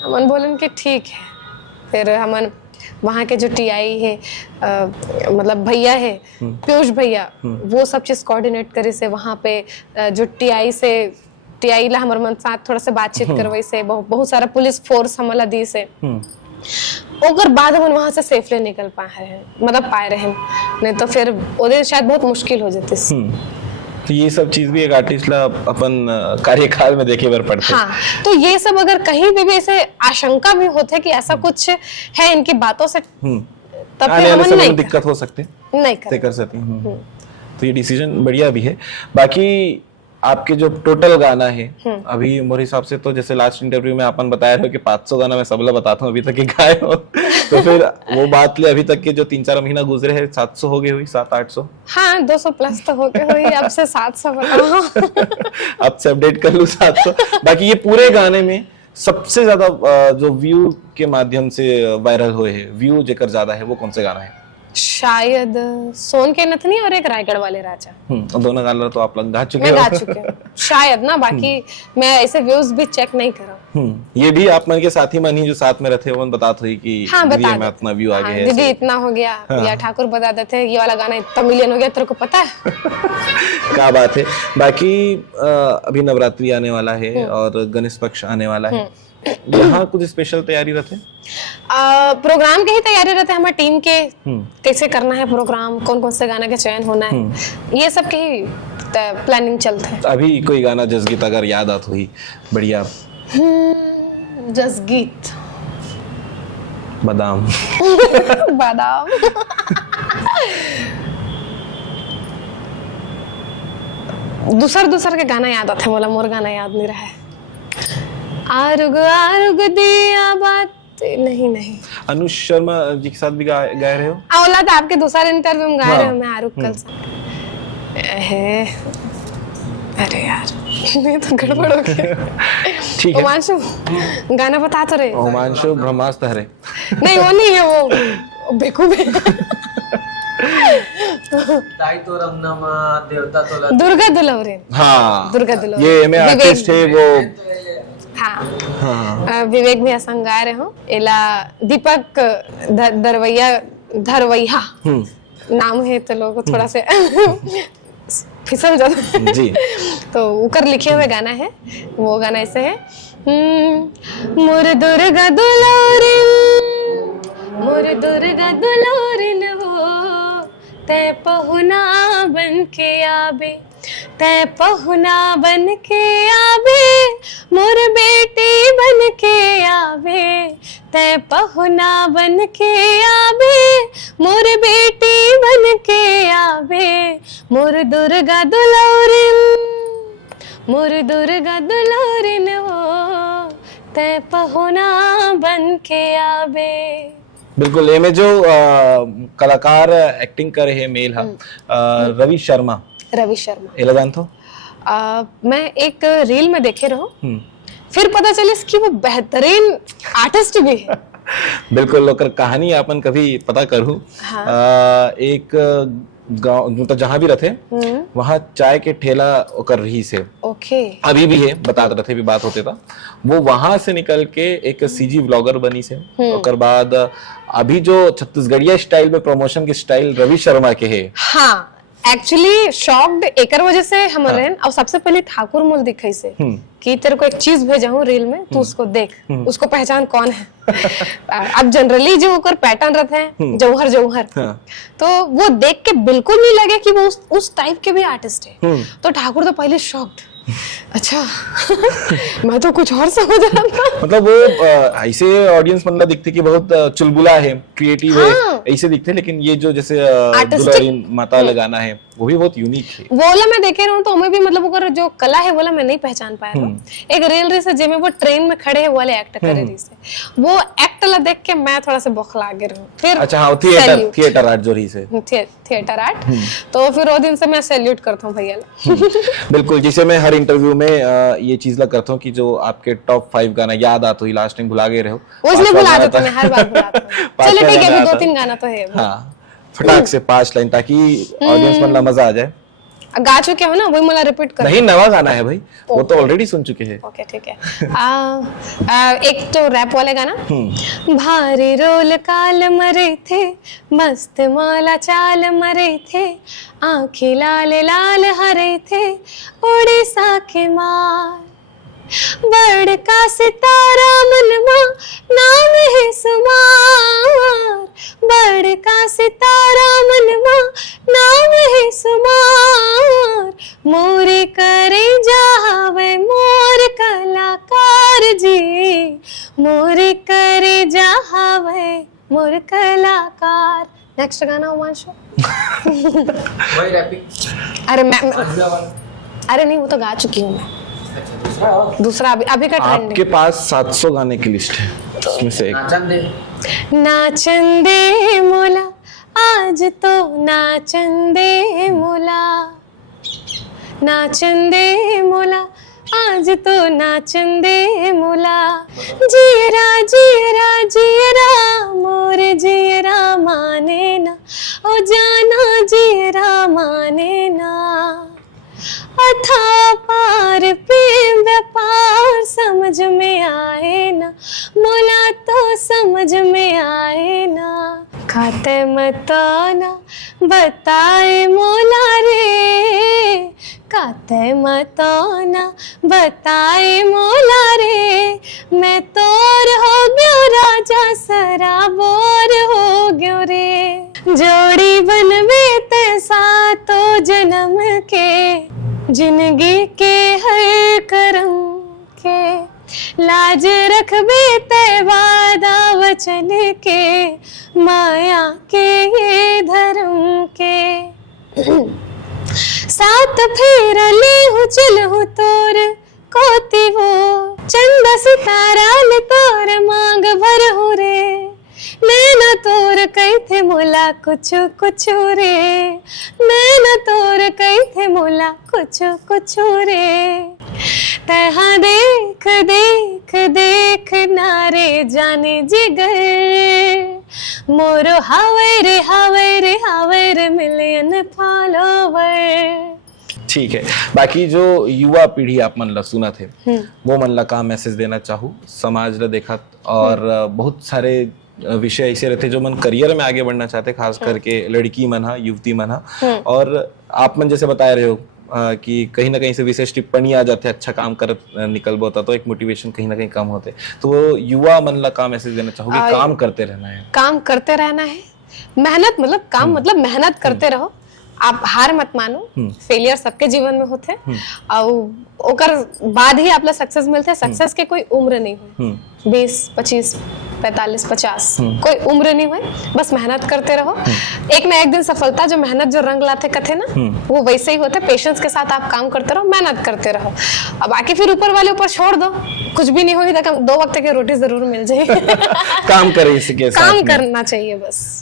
हमन बोले कि ठीक है। फिर हमन वहाँ के जो टीआई है मतलब भैया है पीयूष भैया, वो सब चीज कोऑर्डिनेट करे से वहाँ पे जो टीआई ला हमारे मन साथ थोड़ा सा बातचीत करवाई से, बहुत सारा पुलिस फोर्स हमला दी से, ओकर बाद हम वहां से सेफली निकल पाए रहे, नहीं तो फिर ओदे शायद बहुत मुश्किल हो जाती। तो ये सब चीज भी एक आर्टिस्ट ला अपन कार्यकाल में देखे बर पड़ते। हाँ, तो ये सब अगर कहीं पे भी ऐसे आशंका भी होते कि ऐसा कुछ है इनकी बातों से, तब फिर हम नहीं दिक्कत हो सकते नहीं कर सकते। तो ये डिसीजन बढ़िया भी है। बाकी आपके जो टोटल गाना है अभी मेरे हिसाब से, तो जैसे लास्ट इंटरव्यू में आपन बताया रहे हो कि 500 गाना मैं सबला बताता हूँ अभी तक के गाए हो, तो फिर वो बात ले अभी तक के जो 3-4 महीना गुजरे हैं 700 हो गए हुई, 700-800? हाँ 200 प्लस तो हो गए हुई, अब से 700 बताओ अब से अपडेट कर लूं 700। बाकी ये पूरे गाने में सबसे ज्यादा जो व्यू के माध्यम से वायरल हुए है, व्यू जेकर ज्यादा है, वो कौन से गाना है? शायद सोन के नथनी और एक रायगढ़ वाले राजा। दोनों गाना तो आप लोग गा चुके मैं गा चुके हूँ शायद ना, बाकी मैं ऐसे व्यूज भी चेक नहीं करा। ये भी आप मन के साथी मन ही जो साथ में रहते वो बताते हुई कि हाँ, बता में इतना व्यू आ गया है, दीदी इतना हो गया, या ठाकुर बता देते ये वाला गाना इतना मिलियन हो गया, तेरे को पता है क्या बात है। बाकी अभी नवरात्रि आने वाला है और गणेश पक्ष आने वाला है, यहाँ कुछ स्पेशल तैयारी रहते? प्रोग्राम के ही तैयारी रहते हैं हमारे टीम के, कैसे करना है प्रोग्राम, कौन कौन से गाना का चयन होना है, ये सब के ही प्लानिंग चलता है। अभी कोई गाना जसगीत अगर याद आत हुई बढ़िया? जसगीत बादाम बादाम दूसर के गाना याद आते हैं, बोला मोर गाना याद नहीं रहा है। आरुग दिया बात नहीं अनुष शर्मा जी के साथ भी गाए रहे हो? औलाद आपके दूसरे इंटरव्यू में गाए रहे हो, मैं आरुग कल अरे यार नहीं तो गड़बड़ हो गया। ठीक है ओमांशु गाना बता तो रहे। ओमांशु ब्रह्मास्त्र हरे नहीं वो नहीं है, वो बेकूफ है। देवता तो दुर्गा दुलौरे। हाँ दुर्गा दुलौरे ये में आर्टिस्ट है वो। हाँ विवेक भैया संग गाए रहे हो, एला दीपक धरवैया नाम है, तो लोग थोड़ा से फिसल जाता जी। तो उकर लिखे हुए गाना है, वो गाना ऐसे है, मोर दुर्गा दुलारिन हो तै पहुना बन के आबे, तै पहुना बन के आबे, मोर बेटी बन के आबे, तै पहुना बन के आबे, मोर बेटी बन के आबे, मोर दुर्गा दुलारिन हो तै पहुना बन के आबे। बिल्कुल, ये में जो कलाकार एक्टिंग करे है मेल हा रवि शर्मा एला जानतो? मैं एक रील में देखे रहो, फिर पता चले कि वो बेहतरीन आर्टिस्ट भी है। बिल्कुल ओकर कहानी आपन कभी पता करू। हाँ। एक गांव मतलब जहां भी रहते वहां चाय के ठेला ओकर रही से ओके। अभी भी है, बता रहे भी बात होते था। वो वहां से निकल के एक सीजी व्लॉगर बनी से ओकर बाद अभी जो छत्तीसगढ़िया स्टाइल में प्रमोशन के स्टाइल रवि शर्मा के है। हाँ एक्चुअली शॉक्ड एकर वजह से हम रहन और सबसे पहले ठाकुर मोल दिखाई से कि तेरे को एक चीज भेजा हूँ रील में, तू उसको देख, उसको पहचान कौन है। अब जनरली जो ओकर पैटर्न रहते हैं जौहर जौहर, तो वो देख के बिल्कुल नहीं लगे कि वो उस टाइप के भी आर्टिस्ट है। तो ठाकुर तो पहले शॉक्ड, अच्छा मैं तो कुछ और समझ रहा था। मतलब वो ऐसे ऑडियंस मतलब दिखते कि बहुत चुलबुला है, क्रिएटिव है, ऐसे दिखते। लेकिन ये जो जैसे दुलारी माता लगाना है वो भी बहुत यूनिक है। बोला मैं देखे रहूं तो हमें भी मतलब वो जो कला है बोला मैं नहीं पहचान पाया था। एक रियल रे से जेमे वो ट्रेन में खड़े है वाले एक्ट करे रही से वो एक्ट ला देख के मैं थोड़ा सा बौखला गई रहूं। फिर अच्छा हाँ, थिएटर आर्ट जो रही से थिएटर आर्ट, तो फिर वो दिन से मैं सैल्यूट करता हूं भैया। बिल्कुल, जिसे मैं हर इंटरव्यू में ये चीज ला करता हूँ कि जो आपके टॉप 5 गाना याद आता हो, लास्ट टाइम भुला गए रहे हो वो इसलिए भुला देता मैं हर बार भुलाता हूं। चलो ठीक है, अभी 2-3 गाना तो है। हाँ फटाक से 5 लाइन ताकि ऑडियंस मतलब मजा आ जाए। गा चुके हो ना, वही मला रिपीट कर। नहीं, नवा गाना है भाई, वो तो ऑलरेडी सुन चुके हैं। ओके ठीक है। एक तो रैप वाले गाना, भारी रोल काल मरे थे, मस्त माला चाल मरे थे, आंखें लाल लाल हरे थे, उड़ीसा के मार, बड़ का सितारा मनवा नाम है सुमार, बड़ का सितारा मनवा नाम है सुमार, मोरे करे जावे मोर कलाकार जी, मोरे करे जावे मोर कलाकार। नेक्स्ट गाना हुमांशु। वही रैपिंग। अरे नहीं, वो तो गा चुकी हूँ मैं। दूसरा अभी का ट्रेंड। आपके पास 700 गाने की लिस्ट है, उसमें से एक नाचन दे मोला, आज तो नाचन दे मोला, नाचन दे मोला, आज तो नाचन दे मोला, जीरा जीरा जीरा मोर जीरा माने ना, ओ जाना जीरा माने ना, अथा पार प्रेम व्यापार समझ में आए ना, मोला तो समझ में आए ना, खाते मत ना बताए मोला रे, खाते मत ना बताए मोला रे, मैं तोर हो गयो राजा सराबोर हो गयो रे, जोड़ी बनवे ते सातो जन्म के, जिंदगी के हर करम के, लाज रखबे ते वादा वचन के, माया के ये धर्म के, साथ फेर ले हूँ चल हूँ तोर कोती वो, चंदा सितारा ले तोर मांग भर हूँ रे, नैना तोर कही थे मोला कुछ कुछ रे, नैना तोर कही थे मोला कुछ कुछ रे, तहाँ देख देख देख नारे जाने जिगर, मोरो हावे रे हावे रे हावे रे मिलियन फॉलोवर। ठीक है, बाकी जो युवा पीढ़ी आप मन ला सुना थे वो मन ला का मैसेज देना चाहूँ समाज ला देखत, और बहुत सारे विषय ऐसे रहते जो मन करियर में आगे बढ़ना चाहते, खास करके लड़की मन हा, युवती मन हा, और आप मन जैसे बता रहे हो कि कहीं ना कहीं से विशेष टिप्पणी आ जाते, अच्छा काम कर निकल बोता तो एक मोटिवेशन कहीं ना कहीं कम होते, तो वो युवा मन ला का मैसेज देना चाहोगे? काम करते रहना है, काम करते रहना है, मेहनत मतलब काम मतलब मेहनत करते रहो, आप हार मत मानो, फेलियर सबके जीवन में होते, और ओकर बाद ही आप लोग सक्सेस मिलते। सक्सेस के कोई उम्र नहीं हुई, 20, 25, 45, 50 कोई उम्र नहीं हुई, बस मेहनत करते रहो, एक ना एक दिन सफलता जो मेहनत जो रंग लाते कथे ना, वो वैसे ही होते। पेशेंस के साथ आप काम करते रहो, मेहनत करते रहो, अब बाकी फिर ऊपर वाले ऊपर छोड़ दो, कुछ भी नहीं होगी तो 2 वक्त की रोटी जरूर मिल जाएगी। काम करें इसके साथ काम में। करना चाहिए बस।